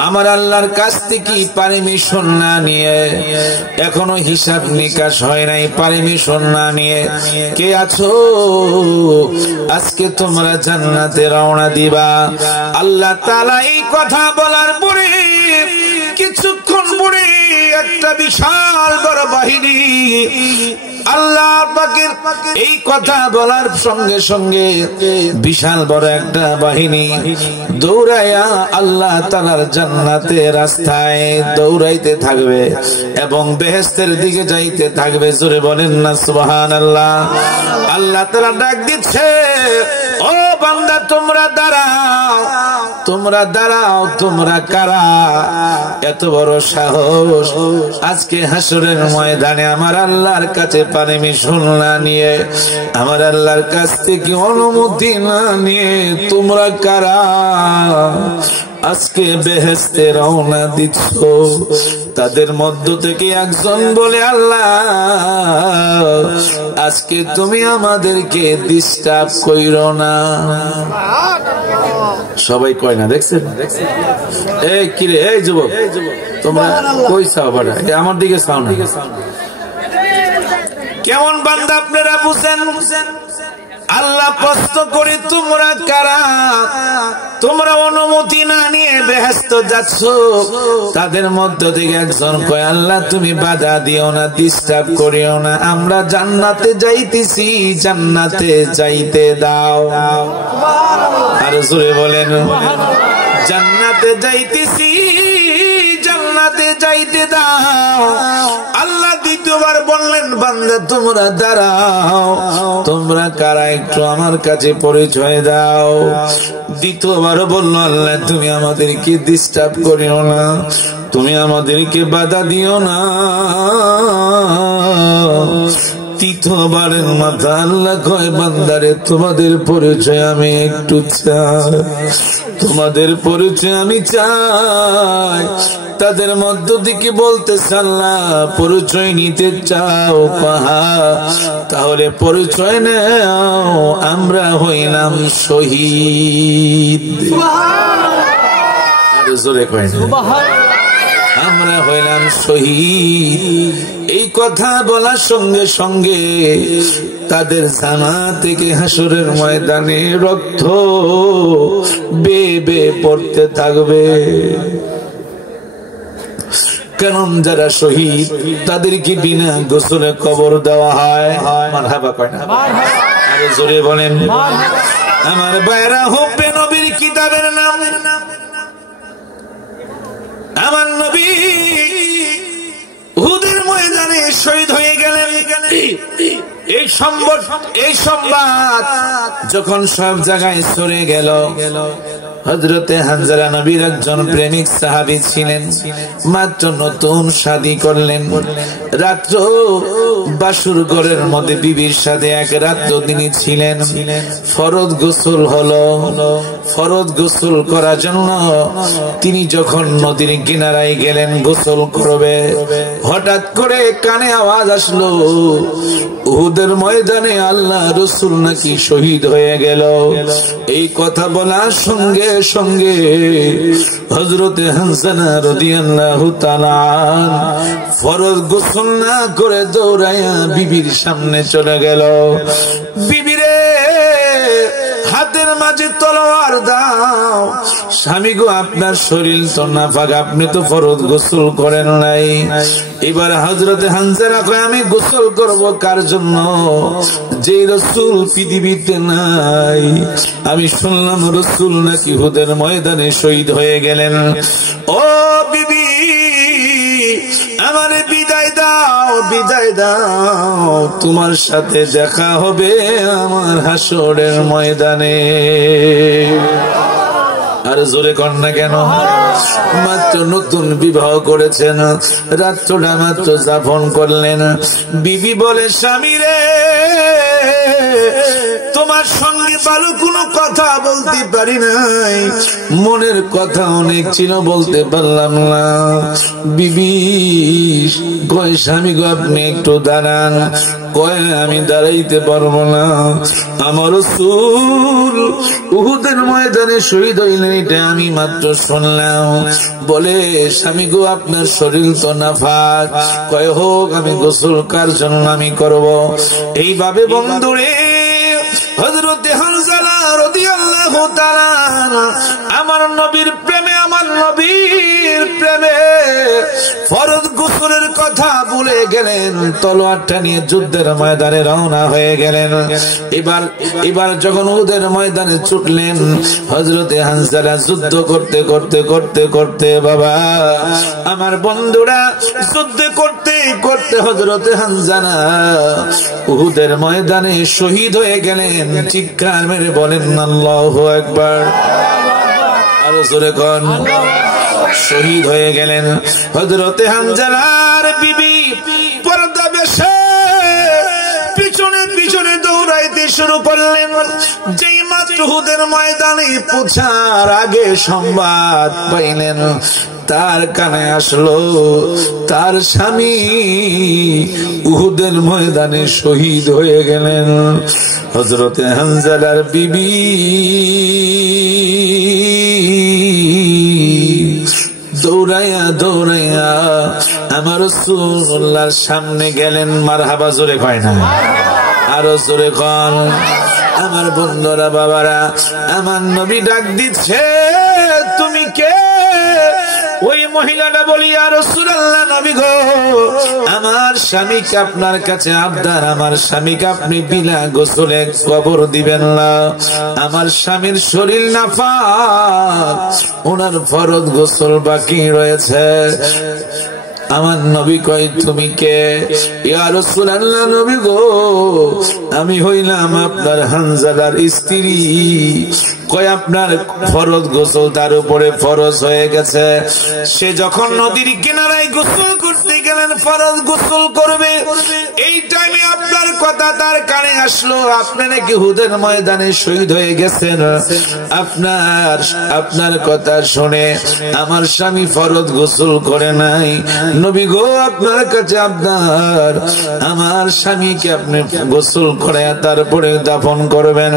আমার আল্লাহর কাছ থেকে পারমিশন না নিয়ে, এখনো হিসাব নিকাশ হয় নাই, পারমিশন না নিয়ে কে আছো আজকে তোমরা জান্নাতে রওনা দিবা। আল্লাহ তাআলা এই কথা বলার পরে কিছুক্ষণ পরে একটা বিশাল বড় বাহিনী আল্লাহ পাকের এই কথা বলার সঙ্গে সঙ্গে বিশাল বড় একটা বাহিনী দৌড়াইয়া আল্লাহ তাআলার জান্নাতের রাস্তায় দৌড়াইতে থাকবে এবং বেহেশতের দিকে যাইতে থাকবে। জোরে বলেন না সুবহানাল্লাহ। আল্লাহ তাআলা ডাক দিচ্ছে, ও বান্দা তোমরা দাঁড়াও, তোমরা দাঁড়াও, তোমরা কারা? এত বড় সাহস আজকে হাসরের ময়দানে আমার আল্লাহর কাছে পারমিশন না নিয়ে, আমার আল্লাহর কাছ থেকে অনুমতি না নিয়ে তোমরা কারা আজকে বেহেশতে রওনা দিচ্ছ? তাদের মধ্য থেকে একজন বলে, আল্লাহ আজকে তুমি আমাদেরকে ডিস্টার্ব কইরো না। সবাই কয় না, দেখছেন? এই কিরে, এই যুবক তোমরা কই চাও? বাড়া আমার দিকে চাও না কেমন? বান্দা আপনারা বুঝেন, আল্লাহ প্রশ্ন করে তোমরা কারা? তোমরা অনুমতি না নিয়ে বেহেশত যাচ্ছ। তাদের মধ্য থেকে একজন কয়, আল্লাহ তুমি বাধা দিও না, ডিস্টার্ব করিও না, আমরা জান্নাতে যাইতেছি, জান্নাতে যাইতে দাও। আর জোরে বলেন, জান্নাতে যাইতেছি, জান্নাতে যাইতে দাও। আল্লাহ দ্বিতীয়বার বললেন, বান্দা তোমরা দাঁড়াও, তোমরা কারা একটু আমার কাছে পরিচয় দাও। দ্বিতীয়বার বললো, আল্লাহ তুমি আমাদেরকে ডিস্টার্ব করিও না, তুমি আমাদেরকে বাধা দিও না। তৃতীয়বারের মাথা আল্লাহ কয়, বান্দারে তোমাদের পরিচয় আমি একটু চাই, তোমাদের পরিচয় আমি চাই। তাদের মধ্য থেকে বলতেছে, আল্লাহ পরিচয় নিতে চাও? তাহলে পরিচয় নাও, আমরা হইলাম শহীদ। আর জোরে কয় না, আমরা হইলাম শহীদ। এই কথা বলার সঙ্গে সঙ্গে তাদের জামা থেকে হাসরের ময়দানে রক্ত বেয়ে বেয়ে পড়তে থাকবে। কারণ যারা শহীদ তাদেরকে বিনা গোসলে কবর দেওয়া হয়। মারহাবা কয় না? আরে জোরে বলেন। আমার বাইরা হুব্বে নবীর কিতাবের নাম, আমার নবী উহুদের ময়দানে শহীদ হয়ে গেলেন। এই সংবাদ যখন সব জায়গায় ছড়ে গেল, হযরতে হানজালা নবীর একজন প্রেমিক সাহাবী ছিলেন, মাত্র নতুন শাদী করলেন। রাত্র বাসুর ঘরের মধ্যে বিবির সাথে এক রাত্র তিনি ছিলেন। ফরজ গোসল হলো, ফরজ গোসল করার জন্য তিনি যখন নদীর কিনারায় গেলেন গোসল করবে, হঠাৎ করে কানে আওয়াজ আসলো, উহুদের ময়দানে আল্লাহ রাসূল নাকি শহীদ হয়ে গেল। এই কথা বলার সঙ্গে সঙ্গে হযরতে হানজালা রাদিয়াল্লাহু তাআলা ফরজ গোসল না করে দৌড়াইয়া বিবির সামনে চলে গেল। বিবিরে হাতের মাঝে তলোয়ার দাও। স্বামী গো, আপনার শরীর তো নাপাক, আপনি তো ফরজ গোসল করেন নাই। এবার হযরতে হানজালা কয়, আমি গোসল করব কার জন্য? যে রাসূল পৃথিবীতে নাই। আমি শুনলাম রাসূল নাকি উহুদের ময়দানে শহীদ হয়ে গেলেন। ও বিবি, আমারে বিদায় দাও, বিদায় দাও, তোমার সাথে দেখা হবে আমার হাসরের ময়দানে। আর জোরে কর না কেন? মাত্র নতুন বিবাহ করেছেন, রাত্রটা মাত্র যাপন করলেন। বিবি বলে, স্বামী রে, তোমার সঙ্গে ভালো কোনো কথা বলতে পারি নাই, মনের কথা অনেক ছিল, বলতে পারলাম না। বিবি কয়, স্বামী গো আপনি একটু দাঁড়ান। কয়, আমি দাঁড়াইতে পারবো না, আমার রাসূল উহুদের ময়দানে শহীদ হইলেন, এটা আমি মাত্র শুনলাম। বলে, স্বামী গো আপনার শরীর তো নাফাক। কয়, হোক, আমি গোসল কার জন্য আমি করব। এইভাবে বন্ধুরে হযরতে হানজালা রাদিয়াল্লাহু তাআলা আমার নবীর প্রেমে, আমার নবীর প্রেমে ফরজ গোসলের কথা ভুলে গেলেন, তলোয়ারটা নিয়ে যুদ্ধের ময়দানে রওনা হয়ে গেলেন। এবার যখন উহুদের ময়দানে ছুটলেন, হযরতে হানজালা যুদ্ধ করতে করতে করতে করতে বাবা আমার বন্ধুরা যুদ্ধ করতে করতে হযরতে হানজালা উহুদের ময়দানে শহীদ হয়ে গেলেন। চিৎকার মেরে বলেন আল্লাহু আকবার। আরো জোরে কোন শহীদ হয়ে গেলেন। হযরতে হানজালার বিবি পর্দা বেশে পিছনে পিছনে দৌড়াইতে শুরু করলেন। যেই মাত্র উহুদের ময়দানে পৌঁছার আগে সংবাদ পাইলেন, তার কানে আসলো তার স্বামী উহুদের ময়দানে শহীদ হয়ে গেলেন। হযরতে হানজালার বিবি দৌড়াইয়া দৌড়াইয়া আমার রাসূলুল্লাহর সামনে গেলেন। মারহাবা জোরে কয় না, আরো জোরে কন। আমার বন্ধুরা বাবারা, আমার নবী ডাক দিচ্ছে, তুমি কে? ওই মহিলাটা বলি, ইয়া রাসূলুল্লাহ, নবী গো, আমার স্বামীকে আপনার কাছে আবদার, আমার স্বামীকে আপনি বিনা গোসলে কবর দিবেন না। আমার স্বামীর শরীর নাফাক, ওনার ফরজ গোসল বাকি রয়েছে। আমার নবী কয়, তুমি কে? ইয়া রাসূলুল্লাহ, নবী গো, আমি হইলাম আপনার হানজালার স্ত্রী। কয়, আপনার ফরজ গোসল তার উপরে ফরজ হয়ে গেছে। সে যখন নদীর কিনারায় গোসল করতে গেলেন, ফরজ গোসল করবে, এই টাইমে আপনার কথা তার কানে আসলো, আপনি নাকি উহুদের ময়দানে শহীদ হয়ে গেছেন। আপনার কথা শুনে আমার স্বামী ফরজ গোসল করে নাই। নবী গো, আপনার কাছে আবদার, আমার স্বামীকে আপনি গোসল করে তারপরে দাফন করবেন।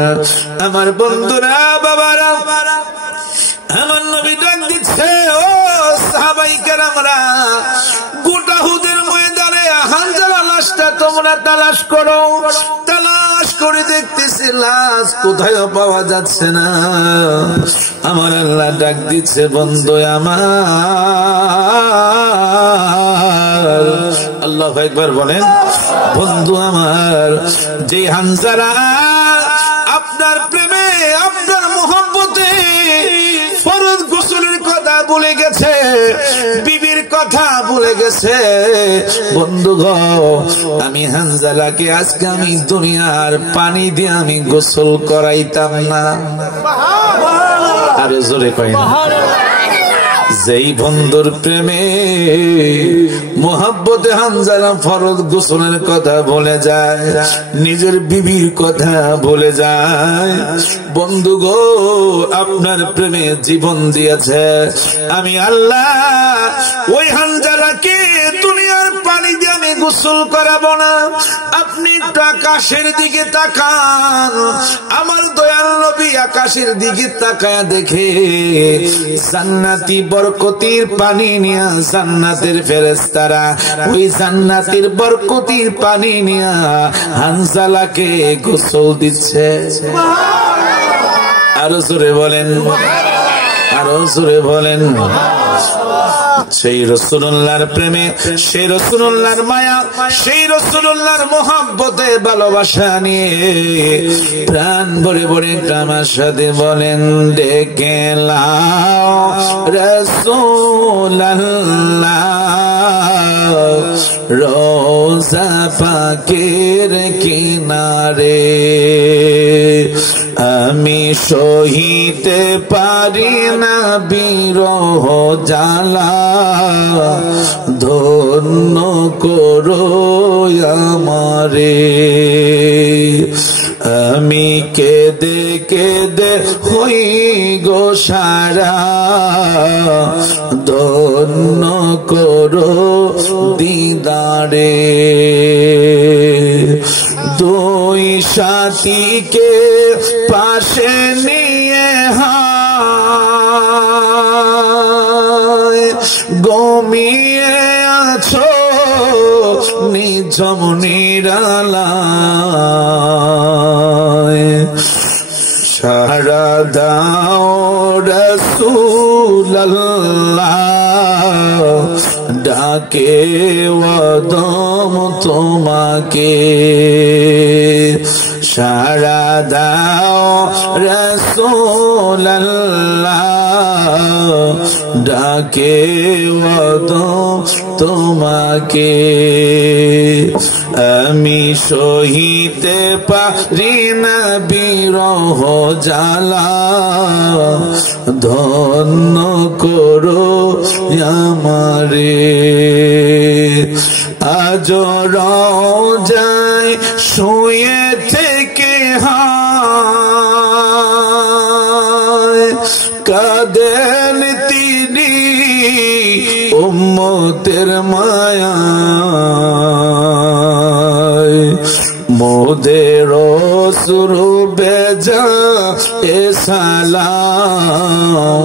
আমার বন্ধুরা বাবারা, আমার নবী ডাক দিচ্ছে, ও সাহাবায়ে কেরামরা, গোটা উহুদের ময়দানে হানজালা লাশটা তোমরা তালাশ করো। তালাশ করে দেখতেছি লাশ কোথায় পাওয়া যাচ্ছে না। আমার আল্লাহ ডাক দিচ্ছে, বন্ধু আমার, আল্লাহু আকবার বলেন, বন্ধু আমার, যে হানজালা আপনার প্রেমে আপনার মোহব্বতে ফরজ গোসলের কথা ভুলে গেছে, বিবির কথা ভুলে গেছে, বন্ধু গো, আমি হানজালাকে আজকে আমি দুনিয়ার পানি দিয়ে আমি গোসল করাইতাম না। আরে জোরে কই না। যেই বন্ধুর প্রেমে মোহাব্বতে হানজালা ফরজ গোসলের কথা ভুলে যায়, নিজের বিবির কথা ভুলে যায়, বন্ধু গো, আপনার প্রেমে জীবন দিয়েছে আমি আল্লাহ, ওই হানজালাকে দুনিয়ার পানি দিয়ে আমি গোসল করাবো না। আপনি আকাশের দিকে তাকান, আমার দয়াল নবী আকাশের দিকে তাকায় দেখে জান্নাতি বরকতির পানি নিয়া জান্নাতের ফেরেশতারা ওই জান্নাতের বরকতির পানি নিয়া হানজালাকে গোসল দিচ্ছে। আরো জোরে বলেন, আরো জোরে বলেন। সেই রাসূলুল্লাহর প্রেমে, সেই রাসূলুল্লাহর মায়া, সেই রাসূলুল্লাহর মোহাব্বতে ভালোবাসা নিয়ে প্রাণ ভরে ভরে আমার সাথে বলেন, ডেকে লাও রাসূলুল্লাহ রোজা পাকের কিনারে, আমি সহিতে পারি না বিরহ জ্বালা, ধন্য করো আমারে। আমি কেঁদে কেঁদে হই গো সারা, ধন্য করো দিদারে। দুই সাথীকে পাশে নিয়ে ঘুমিয়ে আছো নিঝুম নিরালায়, সারা দাও রাসূলুল্লাহ ডাকে ওদম তোমাকে, সাড়া দাও রাসূলুল্লাহ, ডাকে ওদম তোমাকে। আমি সহিতে পারি না বিরহ জ্বালা, ধন্য করো আমারে। আজ রওজায় শুয়ে থেকে হায় কাঁদেন তিনি উম্মতের মায়ায়, মোদের সুরবে এ সালাম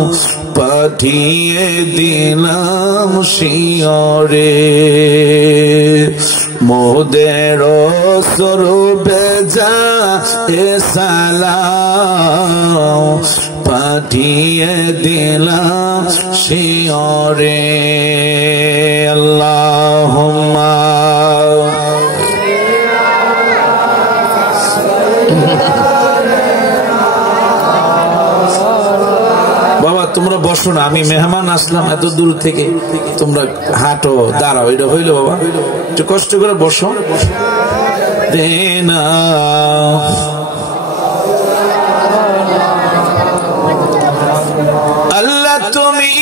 পাঠিয়ে দিলাম শিয়রে, মোদের সুরবে এ সালাম পাঠিয়ে দিলাম শিয়রে। আল্লাহুম্মা বাবা তোমরা বসো না, আমি মেহমান আসলাম এত দূর থেকে, তোমরা হাঁটো দাঁড়াও, এটা হইলো বাবা, একটু কষ্ট করে বসো। দেনা আল্লাহ তুমি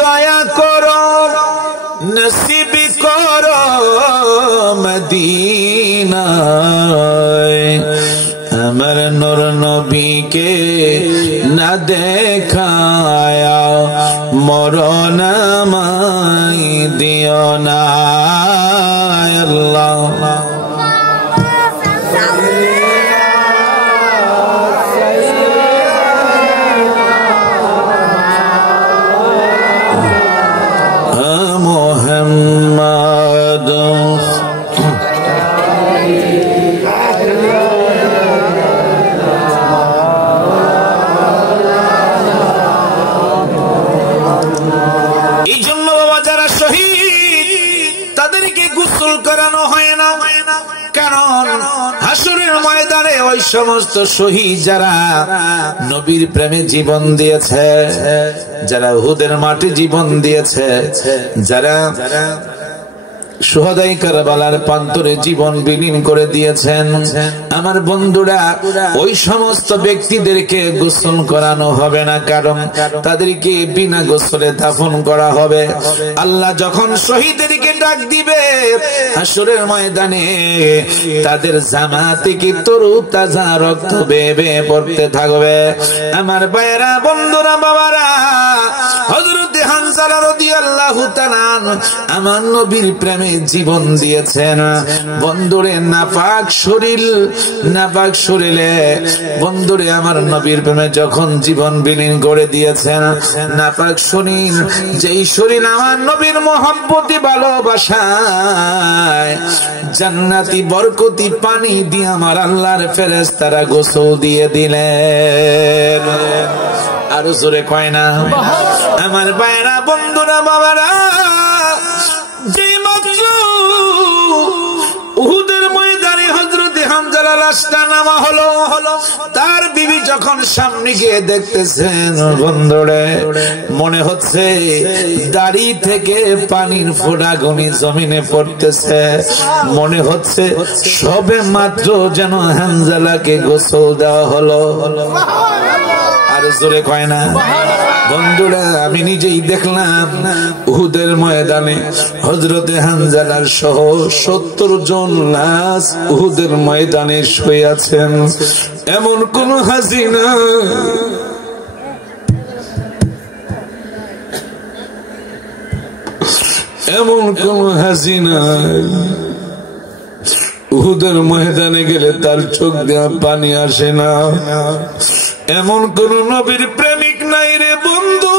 দয়া করো, নসিব করো মদিনায়, আমার নূর নবীকে না দেখায়া মরণ আমায় দিও না। আল্লাহ মুহাম্মদ এই জন্য বাবা যারা শহীদ তাদেরকে গোসল করানো হয় না, কারণ হাসরের ময়দানে ওই সমস্ত শহীদ যারা নবীর প্রেমে জীবন দিয়েছে, যারা উহুদের মাঠে জীবন দিয়েছে, যারা শুহাদায়ে কারবালার প্রান্তরে জীবন বিলীন করে দিয়েছেন, আমার বন্ধুরা ওই সমস্ত ব্যক্তিদেরকে গোসল করানো হবে না, কারণ তাদেরকে বিনা গোসলে দাফন করা হবে। আল্লাহ যখন শহীদদেরকে ডাক দিবে হাসরের ময়দানে, তাদের জামা থেকে তরু তাজা রক্ত বেয়ে বেয়ে পড়তে থাকবে। আমার ভাইয়েরা, বন্ধুরা, বাবারা, হযরত হানজালা রাদিয়াল্লাহু তাআলা আমার নবীর প্রেমে জীবন দিয়েছেন। বন্ধুরে নাপাক শরীরে বন্ধুরে আমার নবীর প্রেমে যখন জীবন বিলীন করে দিয়েছেন, নাপাক শরীর, যেই শরীর আমার নবীর মহব্বতে ভালোবাসায় জান্নাতি বরকতি পানি দিয়ে আমার আল্লাহর ফেরেশতারা গোসল দিয়ে দিলেন। আর জোরে কয় না আমার ভাইরা, বন্ধুরা, বাবারা, উহুদের ময়দানে হযরত হামজালা লাশটা নামা হলো, তার বিবি যখন সামনে গিয়ে দেখতেছেন, বন্ধুরে মনে হচ্ছে দাড়ি থেকে পানির ফোঁটা গমি জমিনে পড়তেছে, মনে হচ্ছে সবে মাত্র যেন হামজালাকে গোসল দেওয়া হলো। আর জোরে কয় না বন্ধুরা, আমি নিজেই দেখলাম উহুদের ময়দানে হযরতে হানজালার সহ 70 জন লাশ উহুদের ময়দানে শুয়ে আছেন। এমন কোন হাজিনা উহুদের ময়দানে গেলে তার চোখ দিয়ে পানি আসে না। এমন কোন নবীর প্রেমিক নাই রে বন্ধু,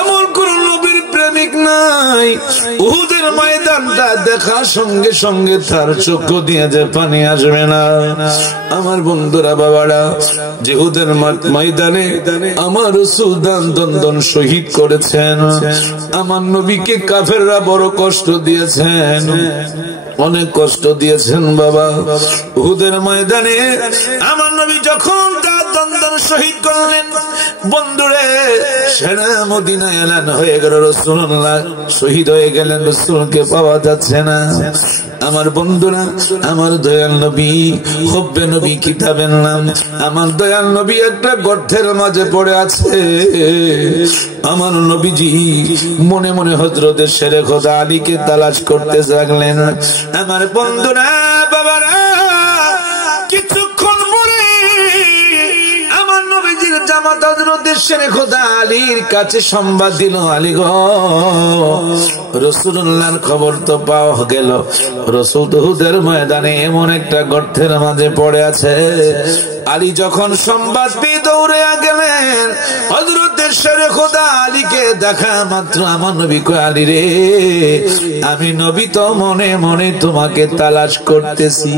এমন কোন নবীর প্রেমিক নাই নাই, উহুদের ময়দানটা দেখার সঙ্গে সঙ্গে তার চক্ষু দিয়ে যে পানি আসবে না। আমার বন্ধুরা, বাবারা, যে উহুদের ময়দানে আমার রাসূল দন্দন শহীদ করেছেন, আমার নবীকে কাফেররা বড় কষ্ট দিয়েছেন, অনেক কষ্ট দিয়েছেন বাবা। উহুদের ময়দানে আমার নবী যখন তার দন্দন শহীদ করলেন, বন্ধুরে, সারা মদিনায় এলান হয়ে গেল রাসূলুল্লাহ শহীদ হয়ে গেলেন, রাসূলকে পাওয়া যাচ্ছে না। আমার বন্ধুরা, আমার দয়াল নবী, হুব্বে নবী কিতাবের নাম, আমার দয়াল নবী একটা গর্তের মাঝে পড়ে আছে। আমার নবীজি মনে মনে হযরতের শেরে খোদা আলীকে তালাশ করতে লাগলেন। আমার বন্ধুরা, বাবারা, কিছুক্ষণ পরে আমার নবীজির জামাত হযরতের শেরে খোদা আলীর কাছে সংবাদ দিল, আলী গো, রাসূলুল্লাহর খবর তো পাওয়া গেল, রাসূল উহুদের ময়দানে এমন একটা গর্তের মাঝে পড়ে আছে। আলী যখন সংবাদ পেয়ে দৌড়ে গেলেন, হযরতের শেরে খোদা আলীকে দেখা মাত্র আমার নবী কয়, আলী রে, আমি নবী তো মনে মনে তোমাকে তালাশ করতেছি।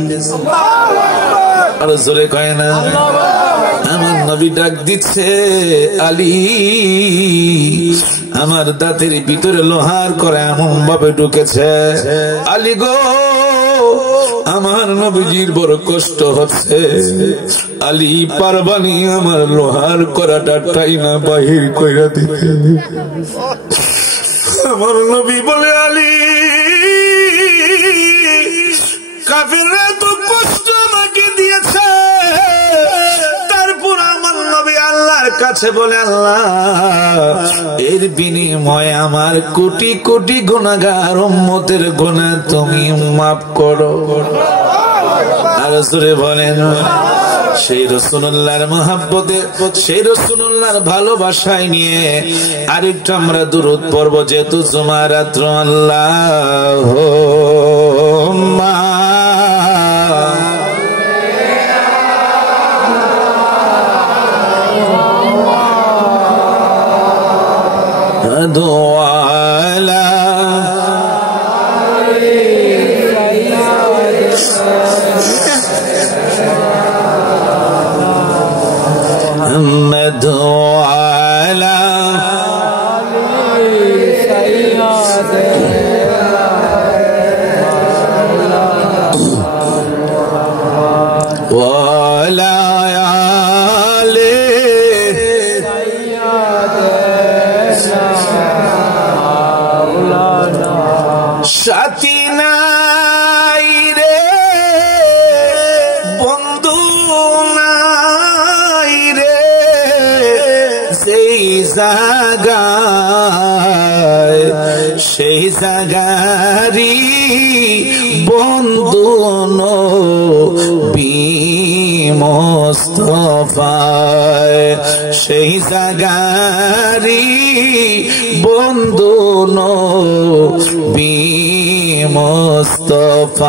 আর জোরে কয় না? আমার নবী ডাক দিচ্ছে, আলী, আমার দাঁতের ভিতরে লোহার করে এমন ভাবে ঢুকেছে, আলী গো, আমার নবীজির বড় কষ্ট হচ্ছে, আলী পারবানি আমার লোহার করাটা টাইনা বাহির কইরা দিতে। আমার নবী বলে, আলী, কাফেররা তো কষ্ট আমাকে দিয়েছে, তারপর আমার নবী আল্লাহর কাছে বলে, আল্লাহ, এর বিনিময়ে আমার কোটি কোটি গুনাহগার উম্মতের গুনাহ তুমি মাফ করো। আর সুরে বলেন, সেই রাসূলুল্লাহর মহব্বতে, সেই রাসূলুল্লাহর ভালোবাসায় নিয়ে আরেকটু আমরা দুরূদ পড়ব, যেহেতু জুমা রাত্র। আল্লাহুম্মা আলা محمد وعلى وعلى সাথী নাই রে, বন্ধু নাই রে, সেই জায়গায়, সেই জায়গারি বন্ধু নবী মুস্তাফায়, সেই জায়গারি বন্ধু নবী মুস্তাফায়।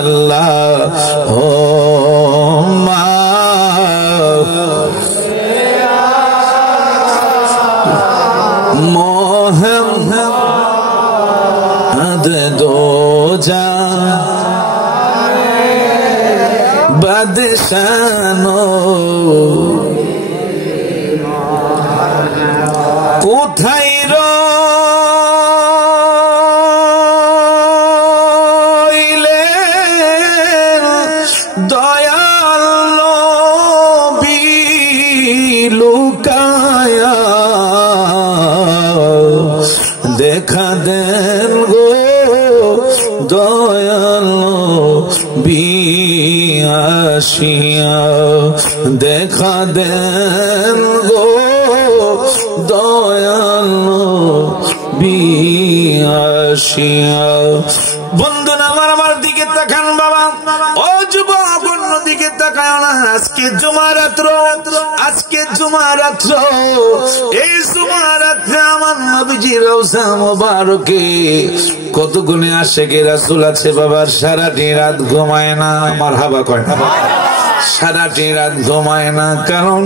আল্লাহুম্মা মুহাম্মদ দো জান বাদশানো, কোথায় দয়াল নবী লুকায়া, দেখা দেন গো দয়াল নবী আসিয়া, দেখা দেন গো দয়াল নবী আসিয়া। বন্ধুরা আমার দিকে তাকান বাবা, ও যুবক, অন্য দিকে তাকায় না। আজকে জুমা রাত্র, আজকে জুমা রাত্র, এই জুমা রাত্রে আমার নবীজির রওজা মোবারকে কতগুলো আশিকে রাসূল আছে বাবা, সারাটি রাত ঘুমায় না। মারহাবা কয় না? সারাটি রাত ঘুমায় না, কারণ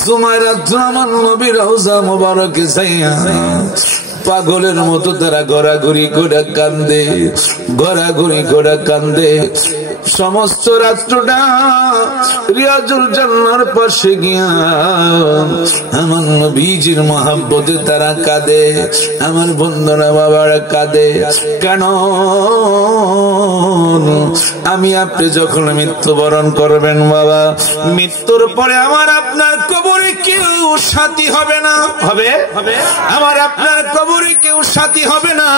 জুমা রাত্র আমার নবীর রওজা মোবারকে যাইয়া পাগলের মতো তারা ঘোরাঘুরি করে কান্দে, ঘোরাঘুরি করে কান্দে। সমস্ত রাত্রটা রিয়াজুল জান্নার পাশে গিয়া আমার নবীজির মহব্বতে তারা কাঁদে। আমার বন্ধুরা বাবারা কাঁদে। কেন? আমি আপনি যখন মৃত্যুবরণ করবেন বাবা, মৃত্যুর পরে আমার আপনার কবরে কেউ সাথী হবে না। হবে? আমার আপনার কবরে কেউ সাথী হবে না,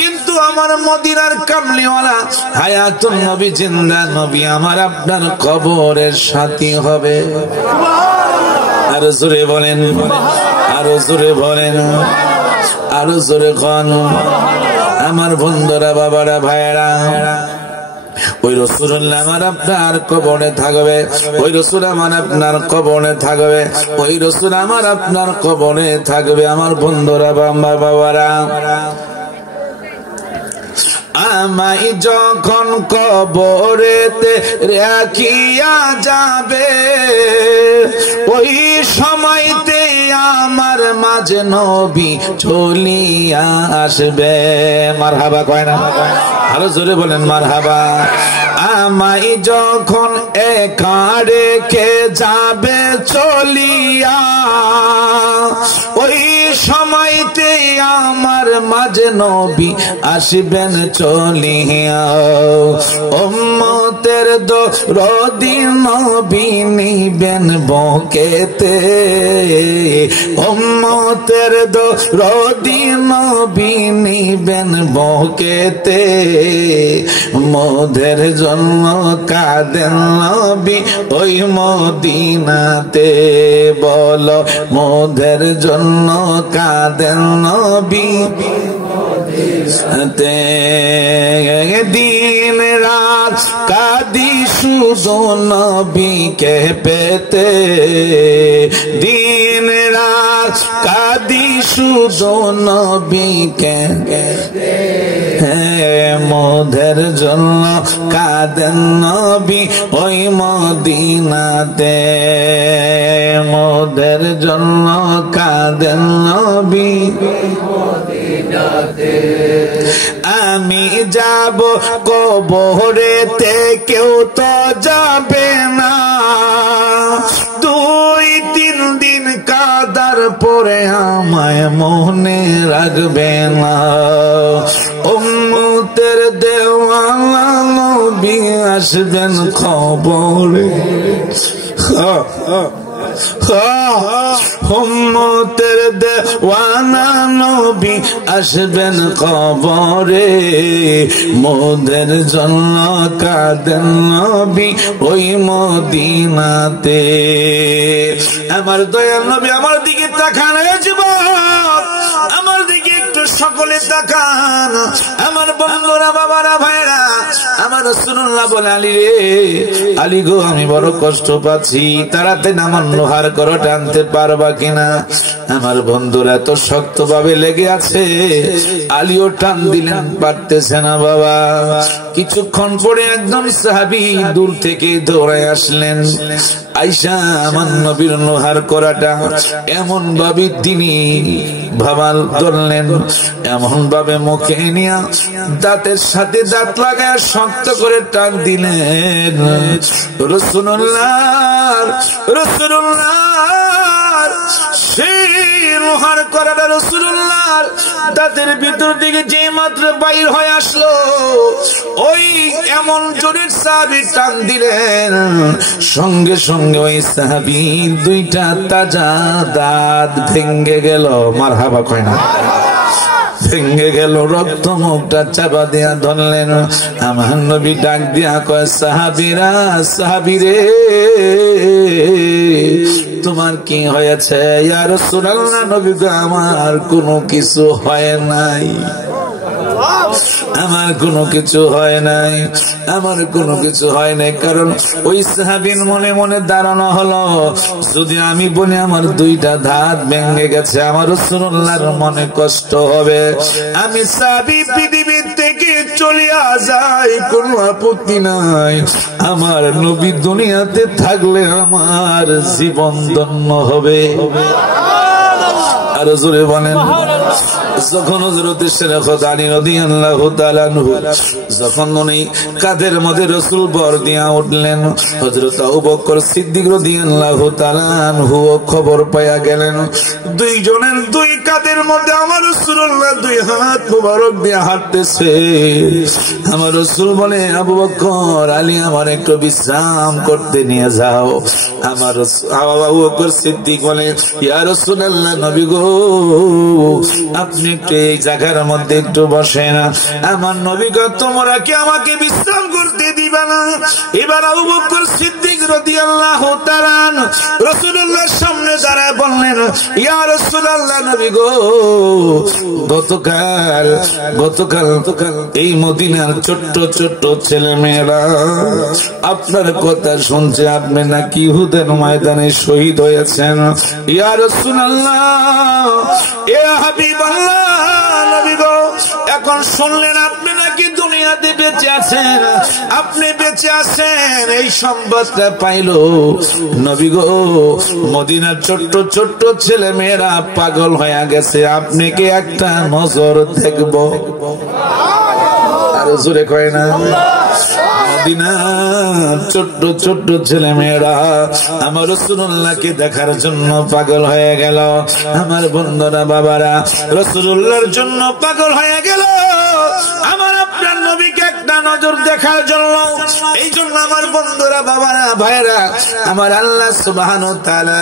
কিন্তু আমার মদিনার কামলিওয়ালা হায়াতুন নবী জিন্দা নবী আমার আপনার কবরের সাথী হবে। আরো জোরে বলেন, আরো জোরে বলেন, আরো জোরে কন। আমার বন্ধুরা বাবারা ভাইয়েরা, ওই রাসূলুল্লাহ আমার আপনার কবরে থাকবে, ওই রাসূল আমার আপনার কবরে থাকবে, ওই রাসূল আমার আপনার কবরে থাকবে। আমার বন্ধুরা বাবারা, আমায় যখন কবরেতে রাখিয়া যাবে, ওই সময়তে আমার মাঝে নবী চলিয়া আসবে। মারহাবা কয় না? আরো জোরে বলেন মারহাবা। আমায় যখন একা রেখে যাবে চলিয়া, ওই সময়তে আমার মাঝে নবী আসবেন চলিয়া। উম্মতের দরদি নবী নিবেন বুকেতে, উম্মতের দরদি নবী নিবেন বুকেতে। মোদের জন্য কাঁদেন নবী ওই মদিনাতে, বলো মোদের জন্য কাঁদেন নবী মদিনাতে। দিন রাত কাঁদি শুধু নবীকে পেতে, দিন রাত কাঁদি শুধু নবীকে পেতে। মোদের জন্য কাঁদেন নবী ওই মদিনাতে, মোদের জন্য কাঁদেন নবী মদিনাতে। আমি যাব কবরেতে, কেউ তো যাবে না, 2-3 দিন কাদার পরে আমায় মনে রাখবে না। উম্মতের দেওয়ানা নবী আসবেন খবরে, উম্মতের দেওয়ানা নবী আসবেন কবরে। মোদের জন্য কাঁদেন নবী ওই মদিনাতে। আমার দয়াল নবী আমার দিকে তাকান, যুবক আমার দিকে একটু সকলে তাকান। আমার বন্ধুরা বাবারা ভাইরা, আমার রাসূলুল্লাহ বলে, আলী রে, আলী গো, আমি বড় কষ্ট পাচ্ছি, তাড়াতাড়ি আমার লোহার করো টানতে পারবা কিনা? আমার বন্ধুরা তো শক্ত ভাবে লেগে আছে, আলীও টান দিলেন, পারতেছে না বাবা। কিছুক্ষণ পরে একজন সাহাবী দূর থেকে দৌড়ায় আসলেন, আইসা আমার নবীর লোহার করাটা এমন ভাবে তিনি ভাবাল ধরলেন, এমন ভাবে মুখে নিয়ে দাঁতের সাথে দাঁত লাগায় শক্ত করে টান দিলেন। রাসূলুল্লাহ সেই লোহার করাটা রাসূলুল্লাহর দাঁতের ভিতর দিকে যে মাত্র বাইর হয়ে আসলো, ওই এমন জোরে সাহাবী টান দিলেন, সঙ্গে সঙ্গে ওই সাহাবীর 2টা তাজা দাঁত ভেঙে গেল। মারহাবা কয় না? ভেঙে গেল। রক্ত মুখটা চাপা দিয়া ধরলেন। আমার নবী ডাক দিয়া কয়, সাহাবীরা, সাহাবীরে, তোমার কি হয়েছে? ইয়া রাসূলুল্লাহ, নবী গো, আমার কোনো কিছু হয় নাই, আমার কোনো কিছু হয় নাই, আমার কোনো কিছু হয় নাই। কারণ ওই সাহাবীর মনে মনে ধারণা হলো, যদি আমি বলি আমার 2টা দাঁত ভেঙে গেছে, আমার রাসূলুল্লাহর মনে কষ্ট হবে, আমি সাহাবী পৃথিবীর থেকে চলিয়া যাই, কোনো আপত্তি নাই। আমার নবী দুনিয়াতে থাকলে আমার জীবন ধন্য হবে। আরো জোরে বলেন, যখন হযরত শেখ আলী রাদিয়াল্লাহু তাআলা যখন উনি কাঁধের মধ্যে রাসূল বর দিয়া উঠলেন, হযরত আবু বকর সিদ্দিক রাদিয়াল্লাহু তাআলা আনহু খবর পায়া গেলেন দুইজনের দুই কাঁধের মধ্যে আমার রাসূলুল্লাহ দুই হাত মুবারক দিয়ে হাঁটতেছে। আমার রাসূল বলে, আবু বকর, আলী আমার একটু বিশ্রাম করতে নিয়ে যাও। আমার আবু বকর সিদ্দিক বলে, ইয়া রাসূলুল্লাহ, নবী গো, আপনি একটু এই জায়গার মধ্যে একটু বসেন। আমার নবী গো, তোমরা কি আমাকে বিশ্রাম করতে দিবা না? এবার আবু বকর সিদ্দিক রাদিয়াল্লাহু তাআলা রাসূলুল্লাহর সামনে দাঁড়ায় বললেন, ইয়া রাসূলুল্লাহ, নবী গো, গতকাল এই মদিনার ছোট্ট ছোট্ট ছেলে মেয়েরা আপনার কথা শুনছে আপনি নাকি ইহুদের ময়দানে শহীদ হয়েছেন। ইয়া রাসূলুল্লাহ, এ হাবিবাল্লাহ, নবী গো, এখন শুনলেন আপনি নাকি দুনিয়াতে বেঁচে আছেন, আপনি বেঁচে আছেন, এই সংবাদটা পাইলো নবী গো, মদিনার ছোট্ট ছোট্ট ছেলে মেয়েরা পাগল হয়ে গেছে, আপনি কি একটা নজর দেখব? আরো জোরে কয় না? মদিনার ছোট্ট ছোট্ট ছেলে মেয়েরা আমার রাসূলুল্লাহকে দেখার জন্য পাগল হয়ে গেল। আমার বন্ধুরা, বাবারা, রাসূলুল্লাহর জন্য পাগল হয়ে গেল, আমার আপনার নবীকে একটা নজর দেখার জন্য। এই জন্য আমার বন্ধুরা, বাবারা, ভাইরা, আমার আল্লাহ সুবহানাহু ওয়া তাআলা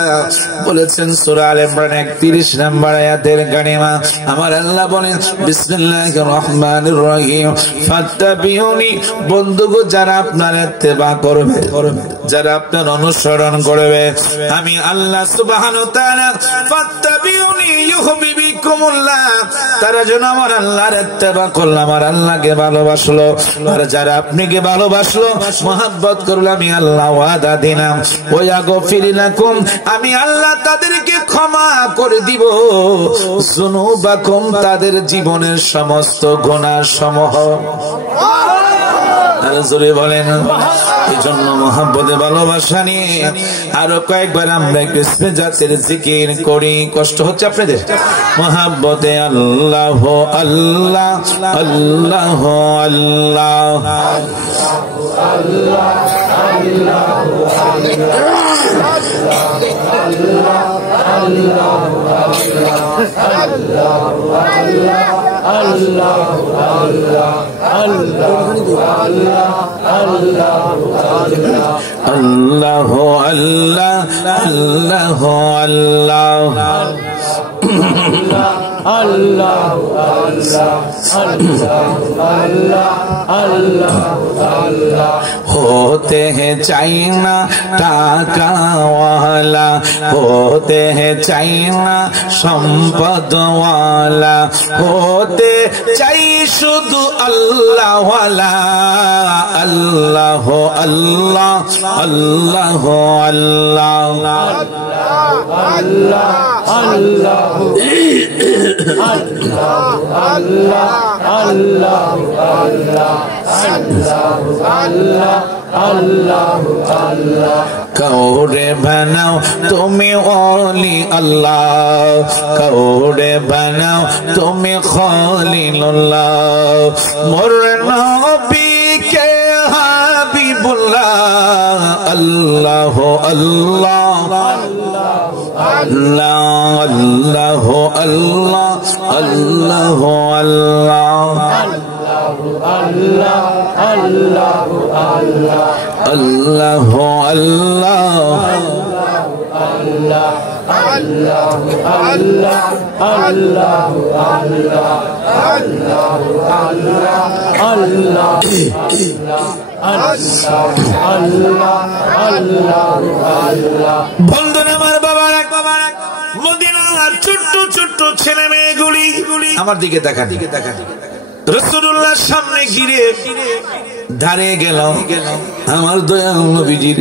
বলেছেন সূরা আলে ইমরান 31 নম্বর আয়াতের কারিমা, আমার আল্লাহ বলেন, বিসমিল্লাহির রহমানির রহিম, ফাত্তাবিউনি। বন্ধুগো, যারা আপনার ইত্তেবা করবে, যারা আপনার অনুসরণ করবে, আমি আল্লাহ সুবহানাহু ওয়া তাআলা ফাত্তাবিউনি ইউহিব্বুকুমুল্লাহ, তারা যেন আমার আল্লাহর ইত্তেবা করলো, আমার আল্লাহকে ভালোবাসলো। আর যারা আপনাকে ভালোবাসলো, মহব্বত করলো, আমি আল্লাহ ওয়াদা দিলাম, ওয়া ইয়াগফির লাকুম, আমি আল্লাহ তাদেরকে ক্ষমা করে দিব, যুনুবাকুম, তাদের জীবনের সমস্ত গুনাহ সমূহ। আর জোরে বলেন। এই জন্য মহব্বতে ভালোবাসা নিয়ে আরো কয়েকবার আমরা একটু জাতের জিকির করি। কষ্ট হচ্ছে আপনাদের? মহব্বতে আল্লাহ আল্লাহ আল্লাহ আল্লাহ আল্লাহ আল্লাহ আল্লাহ আল্লাহ होते हैं चाइना टाका वाला, होते हैं चाइना संपद वाला, होते चाहिए शुद्ध अल्लाह वाला, अल्लाह अल्लाह अल्लाह कौड़े बनाओ तुम्हें ओली अल्लाह, कौड़े बनाओ तुम्हें खलीलुल्लाह, मोर नबी के हबीबुल्लाह, अल्लाह अल्लाह अल्लाह अल्लाह अल्लाह अल्लाह अल्लाह বন্ধুরা আমার, বাবারা, মদিনার ছোট্ট ছোট্ট ছেলে মেয়েগুলি আমার দিকে দেখা রাসূলুল্লাহর সামনে ঘিরে দাঁড়িয়ে গেল। আমার দয়াল নবীজির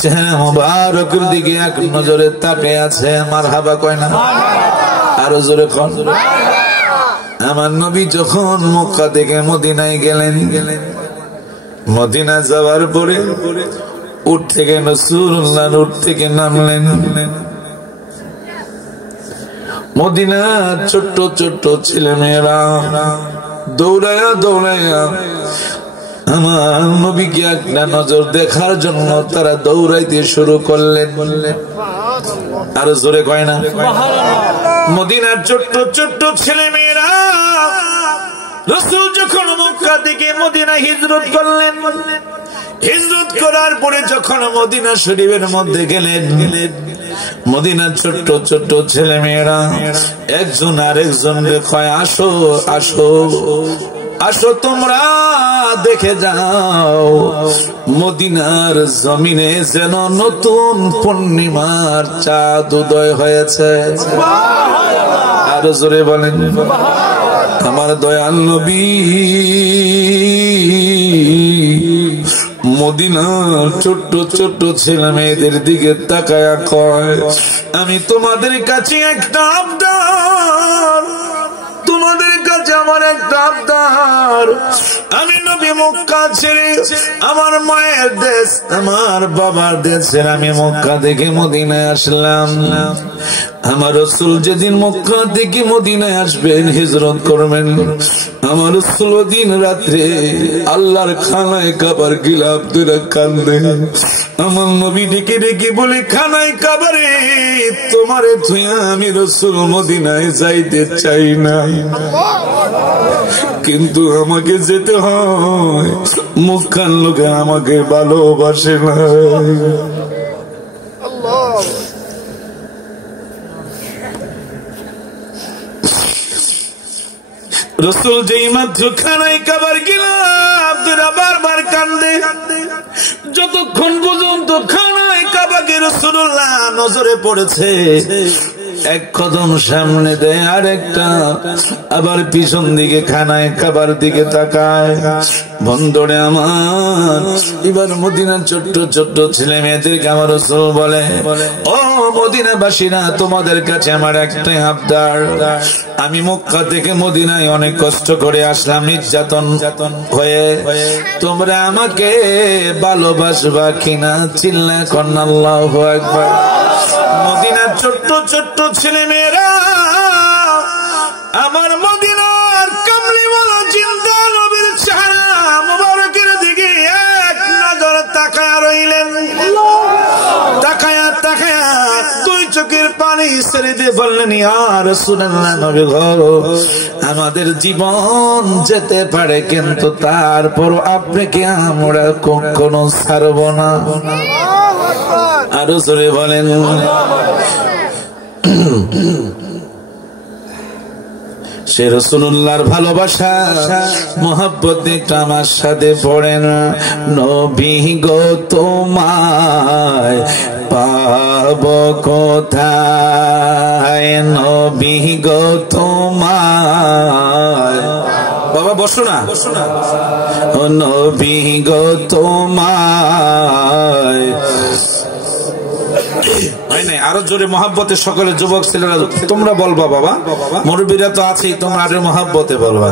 চেহারা মুবারকের দিকে এক নজরে তাকিয়ে আছে। মারহাবা কয় না? আরো জোরে কোন। আমার নবী যখন মক্কা থেকে মদিনায় গেলেন, মদিনা যাওয়ার পরে উট থেকে রাসূলুল্লাহ উট থেকে নামলেন। মদিনার ছোট্ট ছোট্ট ছেলে মেয়েরা দৌড়ায়া দৌড়ায়া আমার নবীকে একটা নজর দেখার জন্য তারা দৌড়াইতে শুরু করলেন। আরো জোরে কয় না? মদিনার ছোট্ট ছোট্ট ছেলে মেয়েরা রাসূল যখন মক্কা থেকে মদিনা হিজরত করলেন, হিজরত করার পরে যখন মদিনা শরীফের মধ্যে গেলেন, মদিনার ছোট্ট ছোট্ট ছেলে মেয়েরা একজন আরেকজনকে কয়, আসো আসো আসো তোমরা দেখে যাও, মদিনার জমিনে যেন নতুন পূর্ণিমার চাঁদ উদয় হয়েছে। আরো জোরে বলেন। আমার দয়াল নবী মদিনার ছোট্ট ছোট্ট ছেলে মেয়েদের দিকে তাকায়া কয়, আমি তোমাদের কাছে একটা আবদার, তোমাদের কাছে আমার একটা আবদার। আমি নবী মক্কা ছেড়ে আমার মায়ের দেশ, আমার বাবার দেশে আমি মক্কা থেকে মদিনায় আসলাম। আমার রাসূল যেদিন মক্কা থেকে মদিনায় আসবেন, হিজরত করবেন, আমার রাসূল দিন রাত্রে আল্লাহর খানায় কাবার গিলাফ ধরে কান্দে। আমার নবী ডেকে ডেকে বলে, খানায় কাবারে তোমারে থুইয়া আমি রাসূল মদিনায় যাইতে চাই না, কিন্তু আমাকে যেতে হয়, মক্কার লোকে আমাকে ভালোবাসে না। রাসূল যেই মাত্র খানায় কাবার গিলাফ ধরে বারবার কান্দে, যতক্ষণ পর্যন্ত খানায় কাবাকে রাসূলুল্লাহ নজরে পড়েছে, এক কদম সামনে দেয় আর একটা, আবার পিছন দিকে খানায় কাবার দিকে তাকায়। বন্ধুরে আমার, এবার মদিনার ছোট্ট ছোট্ট ছেলে মেয়েদেরকে আমার রাসূল বলে, ও মদিনাবাসীরা, তোমাদের কাছে আমার একটাই আবদার। আমি মক্কা থেকে মদিনায় অনেক কষ্ট করে আসলাম নির্যাতন হয়ে, তোমরা আমাকে ভালোবাসবা কিনা? চিল্লা কন্না আল্লাহু আকবার। মদিনার ছোট্ট ছোট্ট ছেলে মেয়েরা আমার মদিনার কামলিওয়ালা জিন্দা নবীর চেহারা মুবারকের দিকে এক নজর তাকায়া রইলেন। তাকায়া তাকায়া দুই চোখের পানি ছেড়ে দিয়ে বললেন, ইয়া রাসূলুল্লাহ, নবী গো, আমাদের জীবন যেতে পারে, কিন্তু তারপর আপনাকে আমরা কখনো ছাড়ব না। আরো জোরে বলেন। সে রাসূলুল্লাহর ভালোবাসা মোহাব্বত একটু আমার সাথে পড়েন। নবী গো তোমায় পাব কোথায়, নবী গো তোমায়, বাবা বসো না, ও নবী গো তোমায়, আরো জোরে মহাব্বতে সকলে যুবক ছেলেরা তোমরা বলবা, বাবা মুরব্বীরা তো আছেই, তোমরা আরো মহাব্বতে বলবা,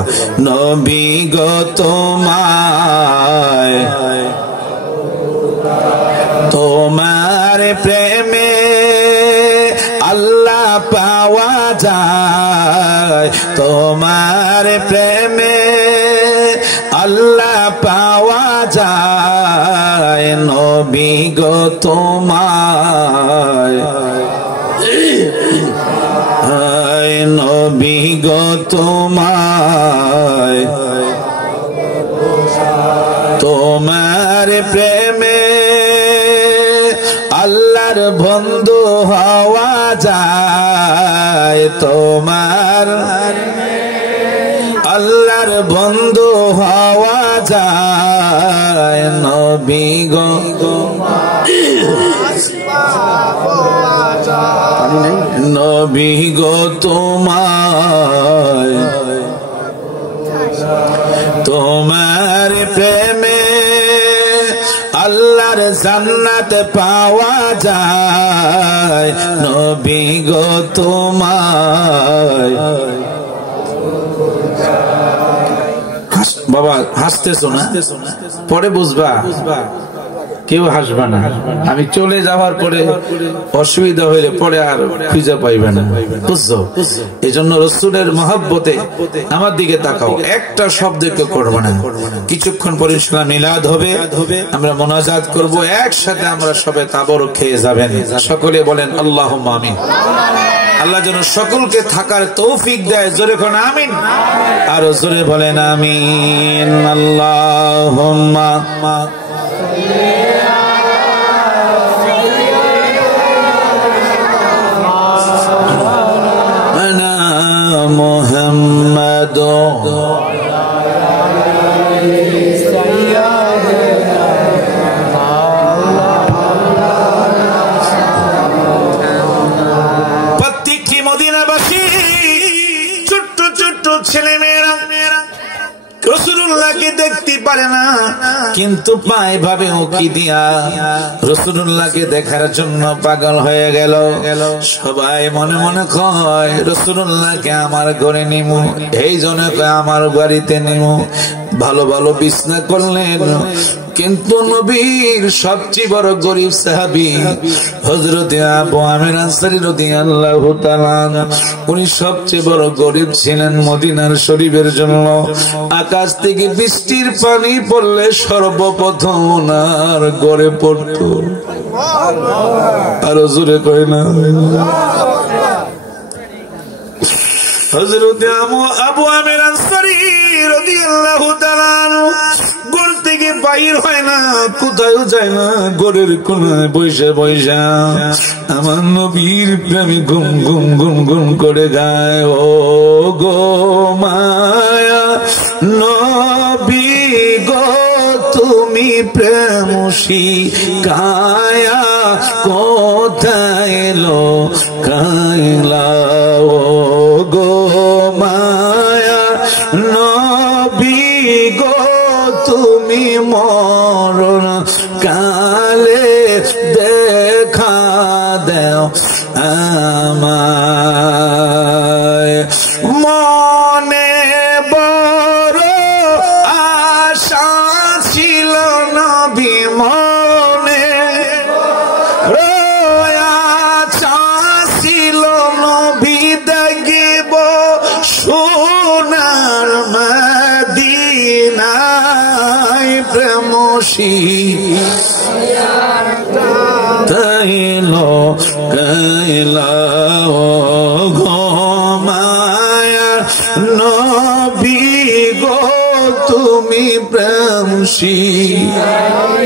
নবী গো তোমায়, তোমার প্রেমে আল্লাহ পাওয়া যায়, তোমার প্রেমে আল্লাহ পাওয়া যায়, নবী গো তোমায়, নবী গো তোমায়, তোমার প্রেমে আল্লাহর বন্ধু হওয়া যায়, তোমার আল্লাহর বন্ধু হওয়া যায়, নবী গো নবী গো তোমায়, তোমার প্রেমে আল্লাহর জান্নাত পাওয়া যায়, নবী গো তোমায়। বাবা হাসতেছো না, পরে বুঝবা কেউ হাসবে না। আমি চলে যাওয়ার পরে অসুবিধা হইলে পরে আর খুঁজে পাইবে না, বুঝছো? এই জন্য রসুলের মহব্বতে আমার দিকে তাকাও, একটা শব্দ কেউ করবো না। কিছুক্ষণ পরে ইনশাআল্লাহ মিলাদ হবে, আমরা মোনাজাত করব, একসাথে আমরা সবে তাবরক খেয়ে যাবেন। সকলে বলেন আল্লাহুম্মা আমিন। আল্লাহ যেন সকলকে থাকার তৌফিক দেয়, জোরে কোন আমিন, আর জোরে বলেন আমিন। আল্লাহুম্মা আনা মুহাম্মাদ রসুলুল্লাহকে দেখতে পারে না, কিন্তু পায় ভাবে উকি দিয়া রসুলুল্লাহকে দেখার জন্য পাগল হয়ে গেল। সবাই মনে মনে কয় রসুলুল্লাহকে আমার ঘরে নিমু, এই জন্য আমার বাড়িতে নিমু। ভালো ভালো বিছনা করলেন, কিন্তু নবীর সবচেয়ে বড় গরিব সাহাবী হযরত আবু আমির আনসারী রাদিয়াল্লাহু তাআলা, উনি সবচেয়ে বড় গরিব ছিলেন। মদিনার শরীফের জন্য আকাশ থেকে বৃষ্টির পানি পড়লে সর্বপ্রথম ওনার ঘরে পড়তো। আরো জোরে কয় না। হযরত আবু আমির আনসারী রাদিয়াল্লাহু তাআলা ঘর থেকে বাইর হয় না, কোথাও যায় না, ঘরের কোনায় বসে বসে আমার নবীর প্রেমে গুম গুম গুম গুম করে গায়, ও গো মায়া নবী গো তুমি প্রেম শিখায়া কোথায় লো কাইলা, ও গো মায়া নবী গো তুমি মরণ কালে দেখা দেও আমায়। মনে বড় আশা ছিল নবী, মনে আশা ছিল নবী দেখিব সোনার মদিনায়, প্রেম শিখাইলো গাইলা, ও গো মায়া নবী গো তুমি প্রেম শিখাইলো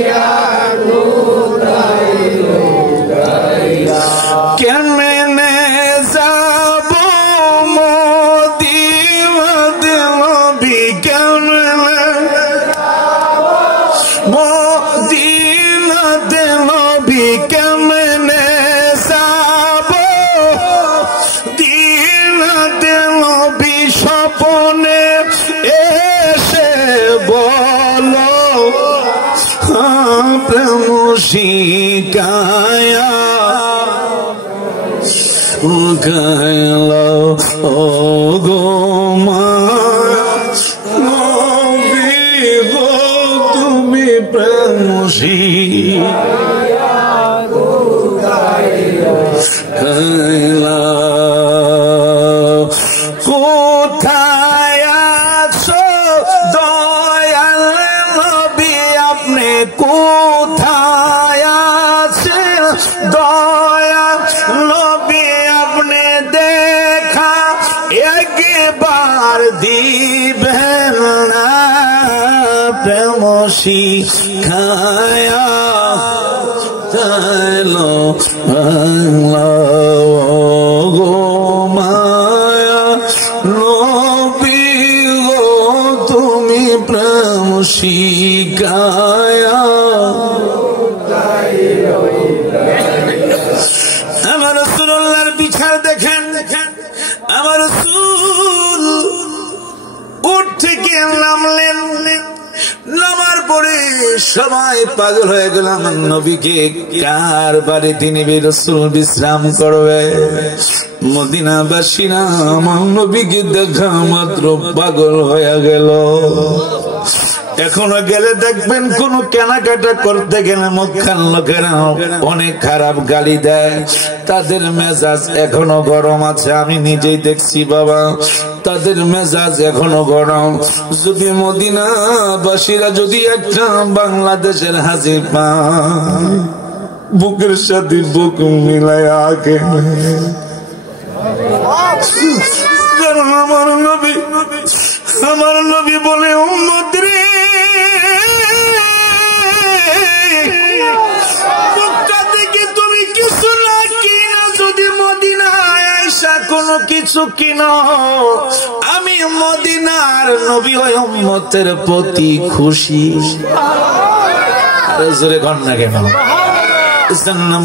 কেমনে যাব মদিনাতে নবী, কেমনে মদিনাতে নবী, কেমনে যাব দিনাতে নবী, স্বপ্নে এসে বলো প্রেম শিখায়া গাইলো, ও গো মায়া নবী গো তুমি প্রেম শিখাইলা। কোথায় আছো দয়াল নবী আপনি, কোথায় আছেন দয়াল নবী আপনি, দেখা একবার দিবেন না, প্রেম শিখায়া চাইলো গো মায়া নবী গো তুমি প্রেম শিখায়া। আমার রাসূলুল্লাহর বিচার দেখেন, আমার রাসূল উঠ থেকে নামলেন, নামার পরে সবাই পাগল হয়ে গেল আমার নবীকে কার বাড়িতে নিবে রাসূল বিশ্রাম করবে। মদিনাবাসীরা আমার নবীকে দেখা মাত্র পাগল হয়ে গেল। এখনো গেলে দেখবেন কোন কেনাকাটা করতে গেলে মক্কার লোকেরা অনেক খারাপ গালি দেয়, তাদের মেজাজ এখনো গরম আছে। আমি নিজেই দেখছি বাবা, তাদের মেজাজ এখনো গরম। যদি মদিনাবাসীরা যদি একটা বাংলাদেশের হাজি পায়, বুকের সাথে বুক মিলায় আগে, কারণ আমার নবী বলে উম্মত রে, মক্কা থেকে তুমি কিছু না কিনা যদি মদিনায় আইসা কোনো কিছু কিনো, আমি মদিনার নবী ওই উম্মতের প্রতি খুশি। আরে জোরে কর না কেন?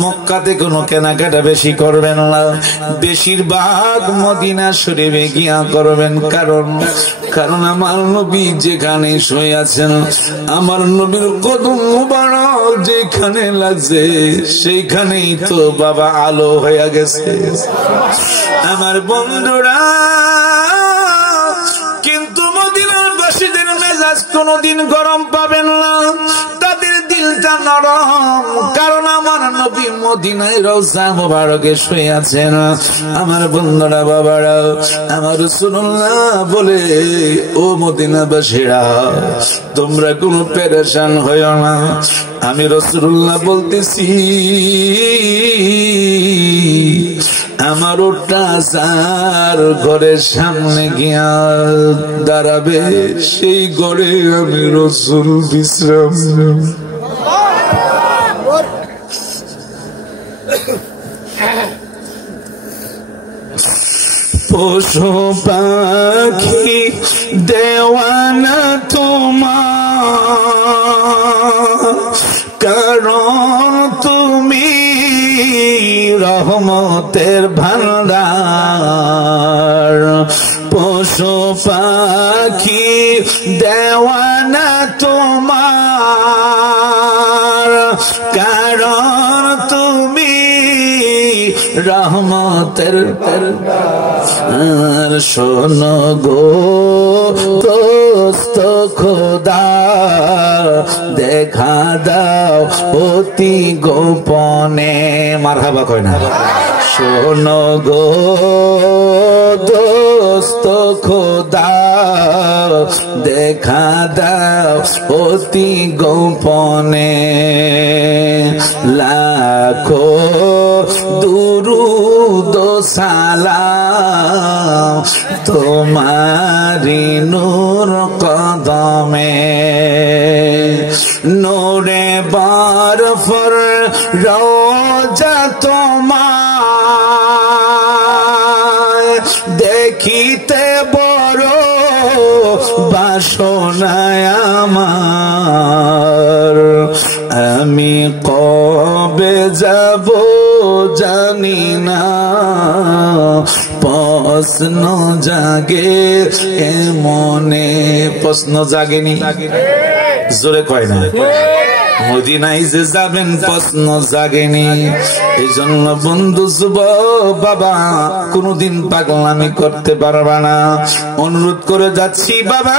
মক্কাতে কোনো কেনাকাটা বেশি করবেন না, বেশিরভাগ মদিনা শরীফে গিয়া করবেন। কারণ আমার নবী যেখানে শুয়ে আছেন, আমার নবীর কদম মুবারক যেখানে লাগছে, সেইখানেই তো বাবা আলো হয়ে গেছে আমার বন্ধুরা। কিন্তু মদিনার বাসীদের মেজাজ কোনদিন গরম পাবেন না, তাদের দিলটা নরম। কারণ আমার নবী মদিনায় রওজা মুবারকে শুয়ে আছেন। আমার বন্ধুরা বাবারা, আমার রাসূলুল্লাহ বলে ও মদিনাবাসীরা, তোমরা কোনো পেরেশান হইও না। আমি রাসূলুল্লাহ বলতেছি, আমার ওটা যার ঘরের সামনে গিয়া দাঁড়াবে, সেই ঘরে আমি রাসূল বিশ্রাম। পশু পাখি দেওয়ানা তোমার, কারণ তুমি রহমতের ভান্ডার। পশু পাখি দেওয়ানা তোমার, কারণ তুমি রহমতের। শোনো গো দোস্ত খোদা, দেখা দাও অতি গোপনে। মারহাবা কয় না? শোনো গো দোস্ত খোদা, দেখা দাও অতি গোপনে। লাখো দুরুদ সালাম তোমারি নূর কদমে। নূরে বরফর রওজা তোমার, দেখিতে বড় বাসনায় আমার। আমি কবে যাব জানি না, প্রশ্ন জাগে মনে। প্রশ্ন জাগেনি? জোরে কয় না? মদিনায় যে যাবেন প্রশ্ন জাগেনি। এই জন্য বন্ধু যুব বাবা, কোনদিন পাগলামি করতে পারবা না। অনুরোধ করে যাচ্ছি বাবা,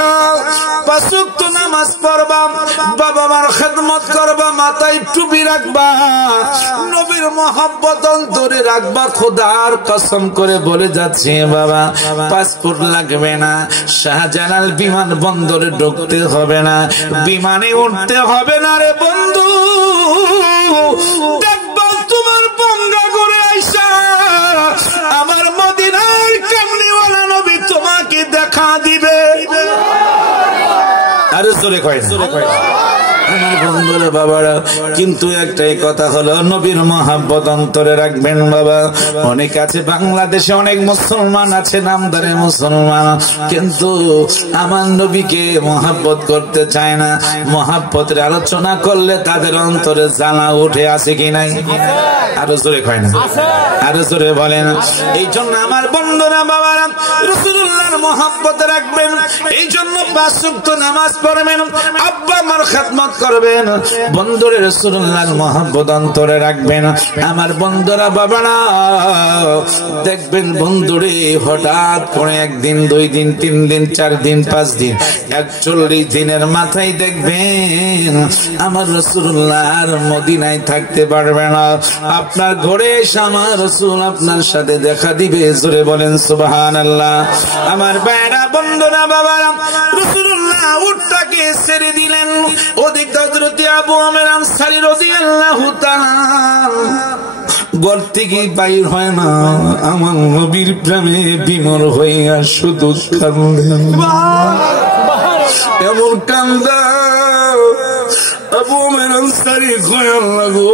5 ওয়াক্ত নামাজ পড়বা, বাবা মার খেদমত করবা, মাথায় টুপি রাখবা, নবীর মহব্বত অন্তরে রাখবা। খোদার কসম করে বলে যাচ্ছি বাবা, পাসপোর্ট লাগবে না, শাহজালাল বিমান বন্দরে ঢুকতে হবে না, বিমানে উঠতে হবে না রে বন্ধু। দেখবা তোমার বঙ্গা করে আইসা আমার মদিনার কামলিওয়ালা নবী তোমাকে দেখা দিবে। আরে জোরে কয় না? আমার বন্ধুরা বাবারা, কিন্তু একটাই কথা হলো, নবীর মহব্বত অন্তরে রাখবেন বাবা। অনেক আছে বাংলাদেশে, অনেক মুসলমান আছে, নামদারে মুসলমান, কিন্তু আমার নবীকে মহব্বত করতে চায় না। মহব্বতের আলোচনা করলে তাদের অন্তরে জ্বালা উঠে, আছে কি নাই? আরো জোরে কয় না? আরো জোরে বলেন। এই জন্য আমার বন্ধুরা বাবারা, রাসূলুল্লাহর মহব্বত রাখবেন। এই জন্য 5 ওয়াক্ত নামাজ পড়বেন, আব্বা মার খেদমত করবেন, বন্ধুরে রাসূলুল্লাহর মহব্বত অন্তরে রাখবেন। আমার বন্ধুরা বাবারা দেখবেন বন্ধুরে হঠাৎ করে একদিন, 2 দিন, 3 দিন, 4 দিন, 5 দিন, 41 দিনের মাথায় দেখবেন আমার রাসূলুল্লাহ আর মদিনায় থাকতে পারবে না। আপনার ঘরে এসে আমার রাসূল আপনার সাথে দেখা দিবে। জোরে বলেন সুবহানাল্লাহ। আমার ভাইরা বন্ধুরা বাবারা রাসূলুল্লাহ উটটাকে ছেড়ে দিলেন। ওদিক হযরত আবু আমের আনসারী রাদিয়াল্লাহু তাআলা ঘর থেকে বাইর হয় না, আমার নবীর প্রেমে বিমর হইয়া শুধু কান্দেন। এমন কান্দা আবু আমের আনসারী কয়, আল্লাহ গো,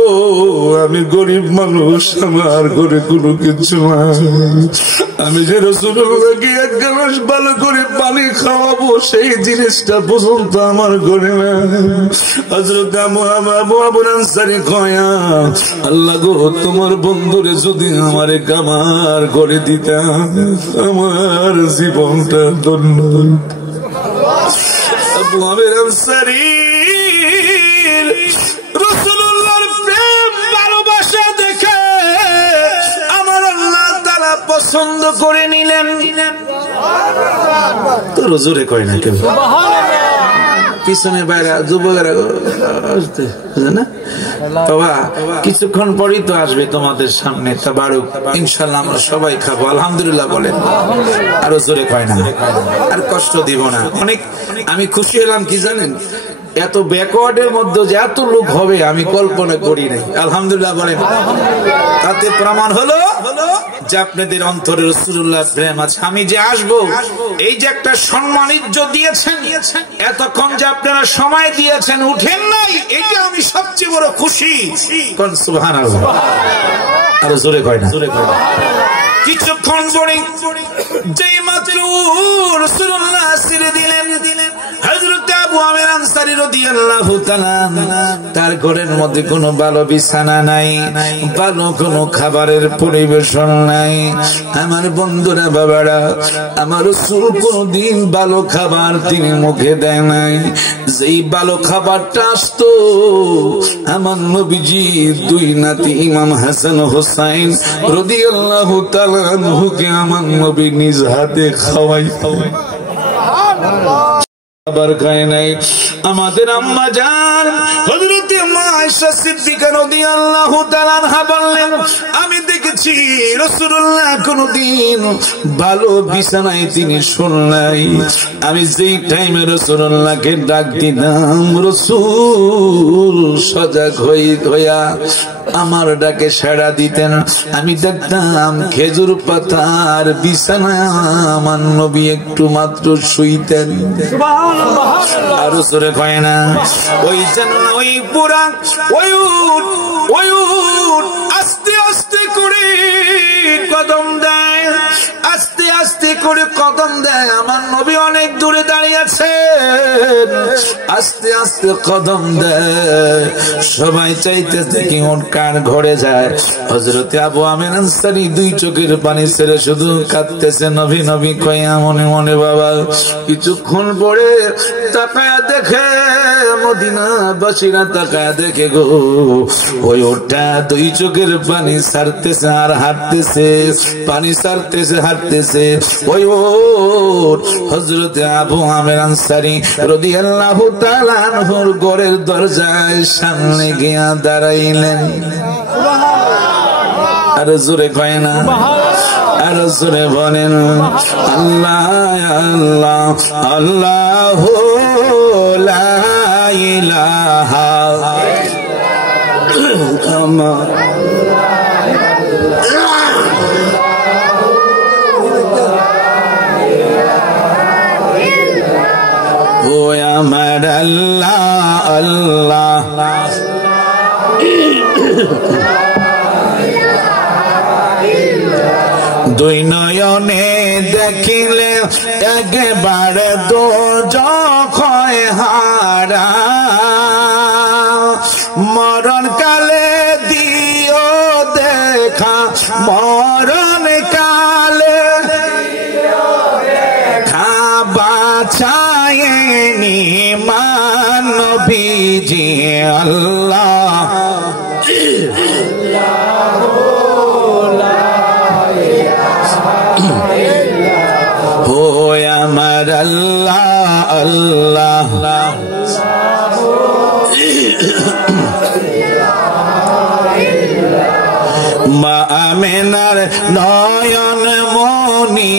আমি গরিব মানুষ, আমার ঘরে কোনো কিছু নাই, আমি যে রাসূলুল্লাহকে 1 গ্লাস ভালো করে পানি খাওয়াবো সেই জিনিসটা পর্যন্ত আমার ঘরে না। হযরত আবু আনসারী কয়, আল্লাহ গো, তোমার বন্ধুরে যদি আমারে আমার ঘরে দিতাম, আমার জীবনটা ধন্য। আবু আমের আনসারী রাসূলুল্লাহর প্রেম ভালোবাসা দেখে আমার আল্লাহ তাআলা পছন্দ করে নিলেন। তো হুজুরে কয় না কেউ, পিছনে বাইরে যুবকেরা না বাবা, কিছুক্ষণ পরই তো আসবে তোমাদের সামনে তাবারুক, ইনশাআল্লাহ আমরা সবাই খাবো, আলহামদুলিল্লাহ বলেন। আর জোরে কয় না, আর কষ্ট দিব না। অনেক আমি খুশি হলাম কি জানেন, এত ব্যাকওয়ার্ডের মধ্যে যে এত লোক হবে আমি কল্পনা করি নাই, আলহামদুলিল্লাহ বলেন। তাতে প্রমাণ হলো যে আপনাদের অন্তরে রাসূলুল্লাহ প্রেম আছে। আমি যে আসবো, এই যে একটা সম্মান ইজ্জত দিয়েছেন, এতক্ষণ যে আপনারা সময় দিয়েছেন, উঠেন নাই, এটা আমি সবচেয়ে বড় খুশি। কোন সুবহানাল্লাহ। আর জোরে কয় না। কিছুক্ষণ পরে যেই মাত্র রাসূলুল্লাহ ছেড়ে দিলেন, হযরত আবু আমের আনসারী রাদিয়াল্লাহু তাআলা তার ঘরের মধ্যে কোনো ভালো বিছানা নাই, ভালো কোনো খাবারের পরিবেশন নাই। আমার বন্ধুরা বাবারা, আমার রাসূল কোনদিন ভালো খাবার তিনি মুখে দেয় নাই। যেই ভালো খাবারটা আসতো আমার নবীজি 2 নাতি ইমাম হাসান হোসাইন রাদিয়াল্লাহু তাআলা আনহুকে আমার নবী নিজ হাতে খাওয়াই। খাবার খায় নাই। আমাদের আম্মা জান হযরত আয়েশা সিদ্দিকা রাদিয়াল্লাহু তাআলা আনহা বললেন, আমি দেখেছি রাসূলুল্লাহ কোনদিন ভালো বিছানায় তিনি শুন নাই। আমি যেই টাইমে রাসূলুল্লাহকে ডাক দিতাম, রাসূল সজাগ হইয়া আমার ডাকে সাড়া দিতেন। আমি দেখতাম খেজুর পাতার বিছানায় আমার নবী একটু মাত্র শুইতেন। আরো সরে কয় না, ওই জন্য ওই পুরা ওই আস্তে আস্তে করে কদম দেয়, আস্তে আস্তে করে কদম দেয়। আমার নবী অনেক দূরে দাঁড়িয়ে আছেন, আস্তে আস্তে কদম দেয়। সবাই চাইতেছে কি ওর কার ঘরে যায়। হযরত আবু আমের আনসারী 2 চোখের পানি ছেড়ে শুধু কাঁদতেছে, নবী নবী কইয়া মনে মনে। বাবা কিছুক্ষণ পরে তাকায়া দেখে, মদিনা বাসীরা তাকায়া দেখে গো, ওই ওটা 2 চোখের পানি ছাড়তেছে আর হাঁটতেছে, পানি ছাড়তেছে হাঁটতেছে। ওই হযরত আবু আমের আনসারী রাদিয়াল্লাহু তাআলা আনহুর ঘরের দরজায় সামনে গিয়া দাঁড়াইলেন। আর জোরে কয় না, আর জোরে বলেন আল্লাহ আল্লাহ আল্লাহু লা ইলাহা ইল্লাল্লাহ। ও আমার আল্লাহ আল্লাহ, দুই নয়নে দেখিলে একবারে দোজখ হারা, মরণ কালে দিও দেখা, মরণ কালে বাঁচায়নি মান নবীজি আমিনার আল্লাহ আল্লাহ মা আমিনার নয়ন মনি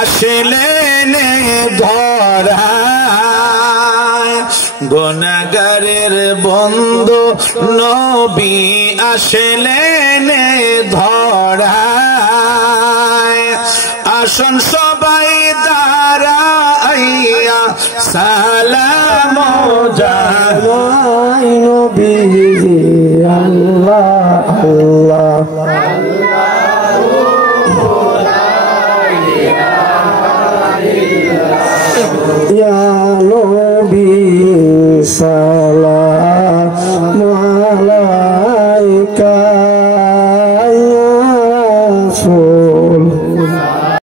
আসলেন ধরায় গুনাহগারের বন্ধু নবী আসলেন ধরায় আসন সবাই দাঁড়াইয়া সালাম জানাই নবী আল্লাহ আল্লাহ ইয়া নবী সালাম আলাইকা ইয়া